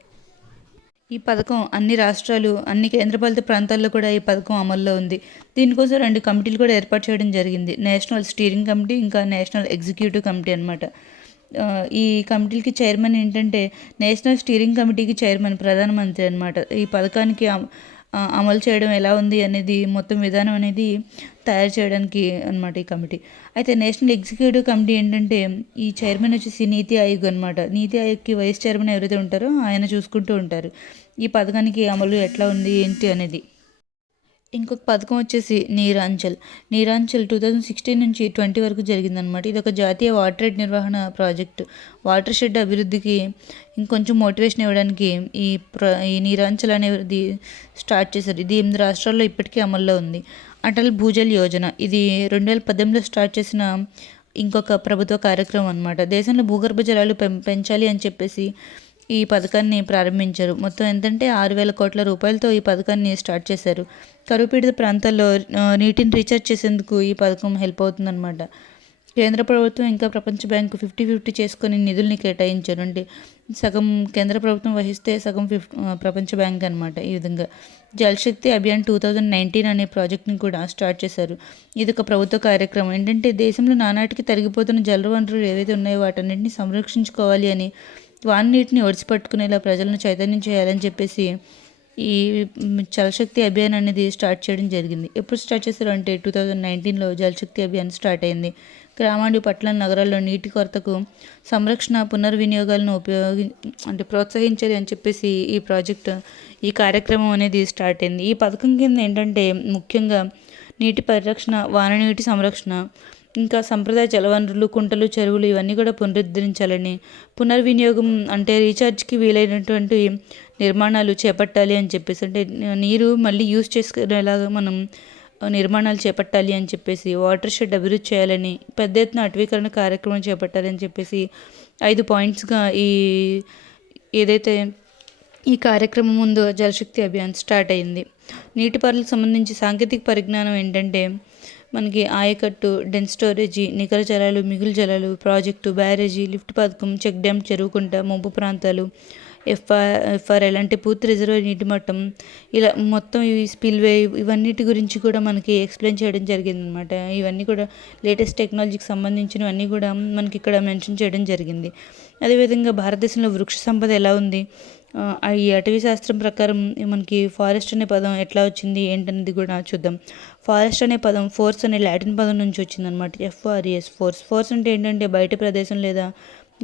ఈ పథకం అన్ని రాష్ట్రాలు, అన్ని కేంద్రపాలిత ప్రాంతాల్లో కూడా ఈ పథకం అమల్లో ఉంది. దీనికోసం 2 కమిటీలు కూడా ఏర్పాటు చేయడం జరిగింది. నేషనల్ స్టీరింగ్ కమిటీ, ఇంకా నేషనల్ ఎగ్జిక్యూటివ్ కమిటీ అనమాట. ఈ కమిటీలకి చైర్మన్ ఏంటంటే, నేషనల్ స్టీరింగ్ కమిటీకి చైర్మన్ ప్రధానమంత్రి అనమాట. ఈ పథకానికి అమలు చేయడం ఎలా ఉంది అనేది మొత్తం విధానం అనేది తయారు చేయడానికి అనమాట ఈ కమిటీ. అయితే నేషనల్ ఎగ్జిక్యూటివ్ కమిటీ ఏంటంటే, ఈ చైర్మన్ వచ్చేసి నీతి ఆయోగ్ అనమాట. నీతి ఆయోగ్కి వైస్ చైర్మన్ ఎవరైతే ఉంటారో ఆయన చూసుకుంటూ ఉంటారు ఈ పథకానికి అమలు ఎట్లా ఉంది ఏంటి అనేది. ఇంకొక పథకం వచ్చేసి నీరాంచల్. 2016 నుంచి 20 వరకు జరిగిందనమాట. ఇది ఒక జాతీయ వాటర్ రేట్ నిర్వహణ ప్రాజెక్టు. వాటర్ షెడ్ అభివృద్ధికి ఇంకొంచెం మోటివేషన్ ఇవ్వడానికి ఈ నీరాంచల్ అనేది స్టార్ట్ చేశారు. ఇది 8 రాష్ట్రాల్లో ఇప్పటికీ అమల్లో ఉంది. అటల్ భూజల్ యోజన. ఇది 2018లో స్టార్ట్ చేసిన ఇంకొక ప్రభుత్వ కార్యక్రమం అనమాట. దేశంలో భూగర్భ జలాలు పెంచాలి అని చెప్పేసి ఈ పథకాన్ని ప్రారంభించారు. మొత్తం ఎంతంటే 6,000 కోట్ల రూపాయలతో ఈ పథకాన్ని స్టార్ట్ చేశారు. కరువు పీడిత ప్రాంతాల్లో నీటిని రీఛార్జ్ చేసేందుకు ఈ పథకం హెల్ప్ అవుతుందన్నమాట. కేంద్ర ప్రభుత్వం ఇంకా ప్రపంచ బ్యాంకు 50-50 చేసుకొని నిధుల్ని కేటాయించారు. అంటే సగం కేంద్ర ప్రభుత్వం వహిస్తే సగం ప్రపంచ బ్యాంక్ అనమాట. ఈ విధంగా జలశక్తి అభియాన్ 2019 అనే ప్రాజెక్ట్ని కూడా స్టార్ట్ చేశారు. ఇది ఒక ప్రభుత్వ కార్యక్రమం. ఏంటంటే దేశంలో నానాటికి తరిగిపోతున్న జల వనరులు ఏవైతే ఉన్నాయో వాటన్నింటినీ సంరక్షించుకోవాలి అని, వాన్ నీటిని ఒడిచిపట్టుకునేలా ప్రజలను చైతన్యం చేయాలని చెప్పేసి ఈ జలశక్తి అభియాన్ అనేది స్టార్ట్ చేయడం జరిగింది. ఎప్పుడు స్టార్ట్ చేశారు అంటే 2019లో జలశక్తి అభియాన్ స్టార్ట్ అయింది. గ్రామాలు, పట్టణ, నగరాల్లో నీటి కొరతకు సంరక్షణ, పునర్వినియోగాలను ప్రోత్సహించాలి అని చెప్పేసి ఈ కార్యక్రమం అనేది స్టార్ట్ అయింది. ఈ పథకం కింద ఏంటంటే ముఖ్యంగా నీటి పరిరక్షణ, వాననీటి సంరక్షణ, ఇంకా సంప్రదాయ జలవనరులు, కుంటలు, చెరువులు ఇవన్నీ కూడా పునరుద్ధరించాలని, పునర్వినియోగం అంటే రీఛార్జ్కి వీలైనటువంటి నిర్మాణాలు చేపట్టాలి అని చెప్పేసి, అంటే నీరు మళ్ళీ యూజ్ చేసుకునేలాగా మనం నిర్మాణాలు చేపట్టాలి అని చెప్పేసి, వాటర్ షెడ్ అభివృద్ధి చేయాలని, పెద్ద ఎత్తున అటవీకరణ కార్యక్రమం చేపట్టాలని చెప్పేసి 5 పాయింట్స్గా ఏదైతే ఈ కార్యక్రమం ముందు జలశక్తి అభియాన్ స్టార్ట్ అయింది. నీటిపారుదలకు సంబంధించి సాంకేతిక పరిజ్ఞానం ఏంటంటే మనకి ఆయకట్టు, డెన్స్ స్టోరేజీ, నికర జలాలు, మిగులు జలాలు, ప్రాజెక్టు, బ్యారేజీ, లిఫ్ట్ పథకం, చెక్ డ్యామ్, చెరువుకుంట, ముంపు ప్రాంతాలు, ఎఫ్ఆర్ఎల్ అంటే పూర్తి రిజర్వాయర్ నీటి మట్టం, ఇలా మొత్తం ఈ స్పిల్వే ఇవన్నిటి గురించి కూడా మనకి ఎక్స్ప్లెయిన్ చేయడం జరిగిందనమాట. ఇవన్నీ కూడా లేటెస్ట్ టెక్నాలజీకి సంబంధించినవన్నీ కూడా మనకి ఇక్కడ మెన్షన్ చేయడం జరిగింది. అదేవిధంగా భారతదేశంలో వృక్ష సంపద ఎలా ఉంది, ఈ అటవీ శాస్త్రం ప్రకారం మనకి ఫారెస్ట్ అనే పదం ఎట్లా వచ్చింది ఏంటనేది కూడా చూద్దాం. ఫారెస్ట్ అనే పదం ఫోర్స్ అనే లాటిన్ పదం నుంచి వచ్చిందనమాట. ఎఫ్ఆర్ఎస్ ఫోర్స్ అంటే ఏంటంటే బయట ప్రదేశం లేదా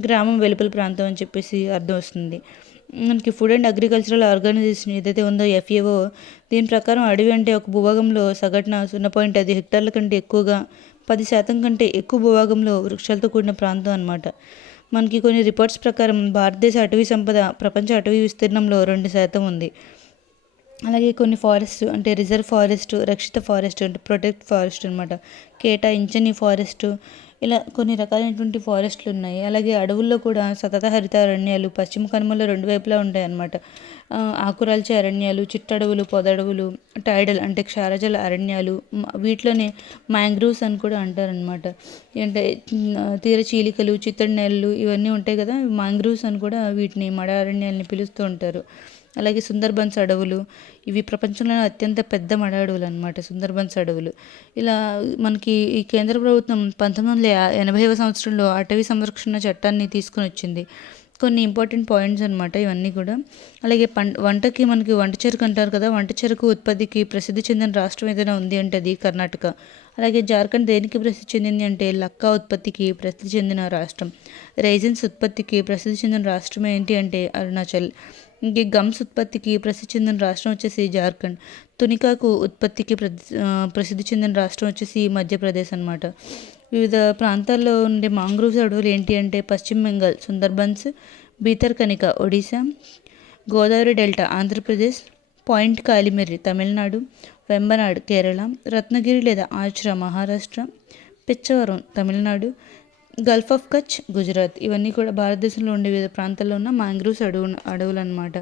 గ్రామం వెలుపల ప్రాంతం అని చెప్పేసి అర్థం వస్తుంది. మనకి ఫుడ్ అండ్ అగ్రికల్చరల్ ఆర్గనైజేషన్ ఏదైతే ఉందో ఎఫ్ఏఓ, దీని ప్రకారం అడవి అంటే ఒక భూభాగంలో సగటున 0.5 హెక్టార్ల కంటే ఎక్కువగా 10% కంటే ఎక్కువ భూభాగంలో వృక్షాలతో కూడిన ప్రాంతం అనమాట. మనకి కొన్ని రిపోర్ట్స్ ప్రకారం భారతదేశ అటవీ సంపద ప్రపంచ అటవీ విస్తీర్ణంలో 2% ఉంది. అలాగే కొన్ని ఫారెస్ట్ అంటే రిజర్వ్ ఫారెస్ట్, రక్షిత ఫారెస్ట్ అంటే ప్రొటెక్ట్ ఫారెస్ట్ అనమాట, కేటాయించని ఫారెస్ట్, ఇలా కొన్ని రకాలైనటువంటి ఫారెస్ట్లు ఉన్నాయి. అలాగే అడవుల్లో కూడా సతత హరిత అరణ్యాలు పశ్చిమ కనుమలో రెండు వైపులా ఉంటాయి అన్నమాట. ఆకురాల్చే అరణ్యాలు, చిట్టడవులు, పొదడవులు, టైడల్ అంటే క్షారజల అరణ్యాలు, వీటిలోనే మ్యాంగ్రూవ్స్ అని కూడా అంటారనమాట. అంటే తీర చీలికలు, చిత్తడి నేలలు ఇవన్నీ ఉంటాయి కదా, మ్యాంగ్రూవ్స్ అని కూడా వీటిని మడ అరణ్యాలని పిలుస్తూ ఉంటారు. అలాగే సుందర్బన్స్ అడవులు, ఇవి ప్రపంచంలోనే అత్యంత పెద్ద మడ అడవులు అనమాట సుందర్బన్స్ అడవులు. ఇలా మనకి ఈ కేంద్ర ప్రభుత్వం 1980వ సంవత్సరంలో అటవీ సంరక్షణ చట్టాన్ని తీసుకుని వచ్చింది. కొన్ని ఇంపార్టెంట్ పాయింట్స్ అనమాట ఇవన్నీ కూడా. అలాగే వంటకి మనకి వంట చెరుకు అంటారు కదా, వంట చెరుకు ఉత్పత్తికి ప్రసిద్ధి చెందిన రాష్ట్రం ఏదైనా ఉంది అంటే అది కర్ణాటక. అలాగే జార్ఖండ్ దేనికి ప్రసిద్ధి చెందింది అంటే లక్కా ఉత్పత్తికి ప్రసిద్ధి చెందిన రాష్ట్రం. రైజిన్స్ ఉత్పత్తికి ప్రసిద్ధి చెందిన రాష్ట్రం ఏంటి అంటే అరుణాచల్. ఇంక గమ్స్ ఉత్పత్తికి ప్రసిద్ధి చెందిన రాష్ట్రం వచ్చేసి జార్ఖండ్. తునికాకు ఉత్పత్తికి ప్రసిద్ధి చెందిన రాష్ట్రం వచ్చేసి మధ్యప్రదేశ్ అనమాట. వివిధ ప్రాంతాల్లో ఉండే మాంగ్రూవ్స్ అడవులు ఏంటి అంటే పశ్చిమ బెంగాల్ సుందర్బన్స్, భీతర్కనిక ఒడిశా, గోదావరి డెల్టా ఆంధ్రప్రదేశ్, పాయింట్ కాలిమెర్రి తమిళనాడు, వెంబనాడ్ కేరళ, రత్నగిరి లేదా ఆచ్రా మహారాష్ట్ర, పిచ్చవరం తమిళనాడు, గల్ఫ్ ఆఫ్ కచ్ గుజరాత్. ఇవన్నీ కూడా భారతదేశంలో ఉండే వివిధ ప్రాంతాల్లో ఉన్న మ్యాంగ్రూవ్స్ అడవులు అనమాట.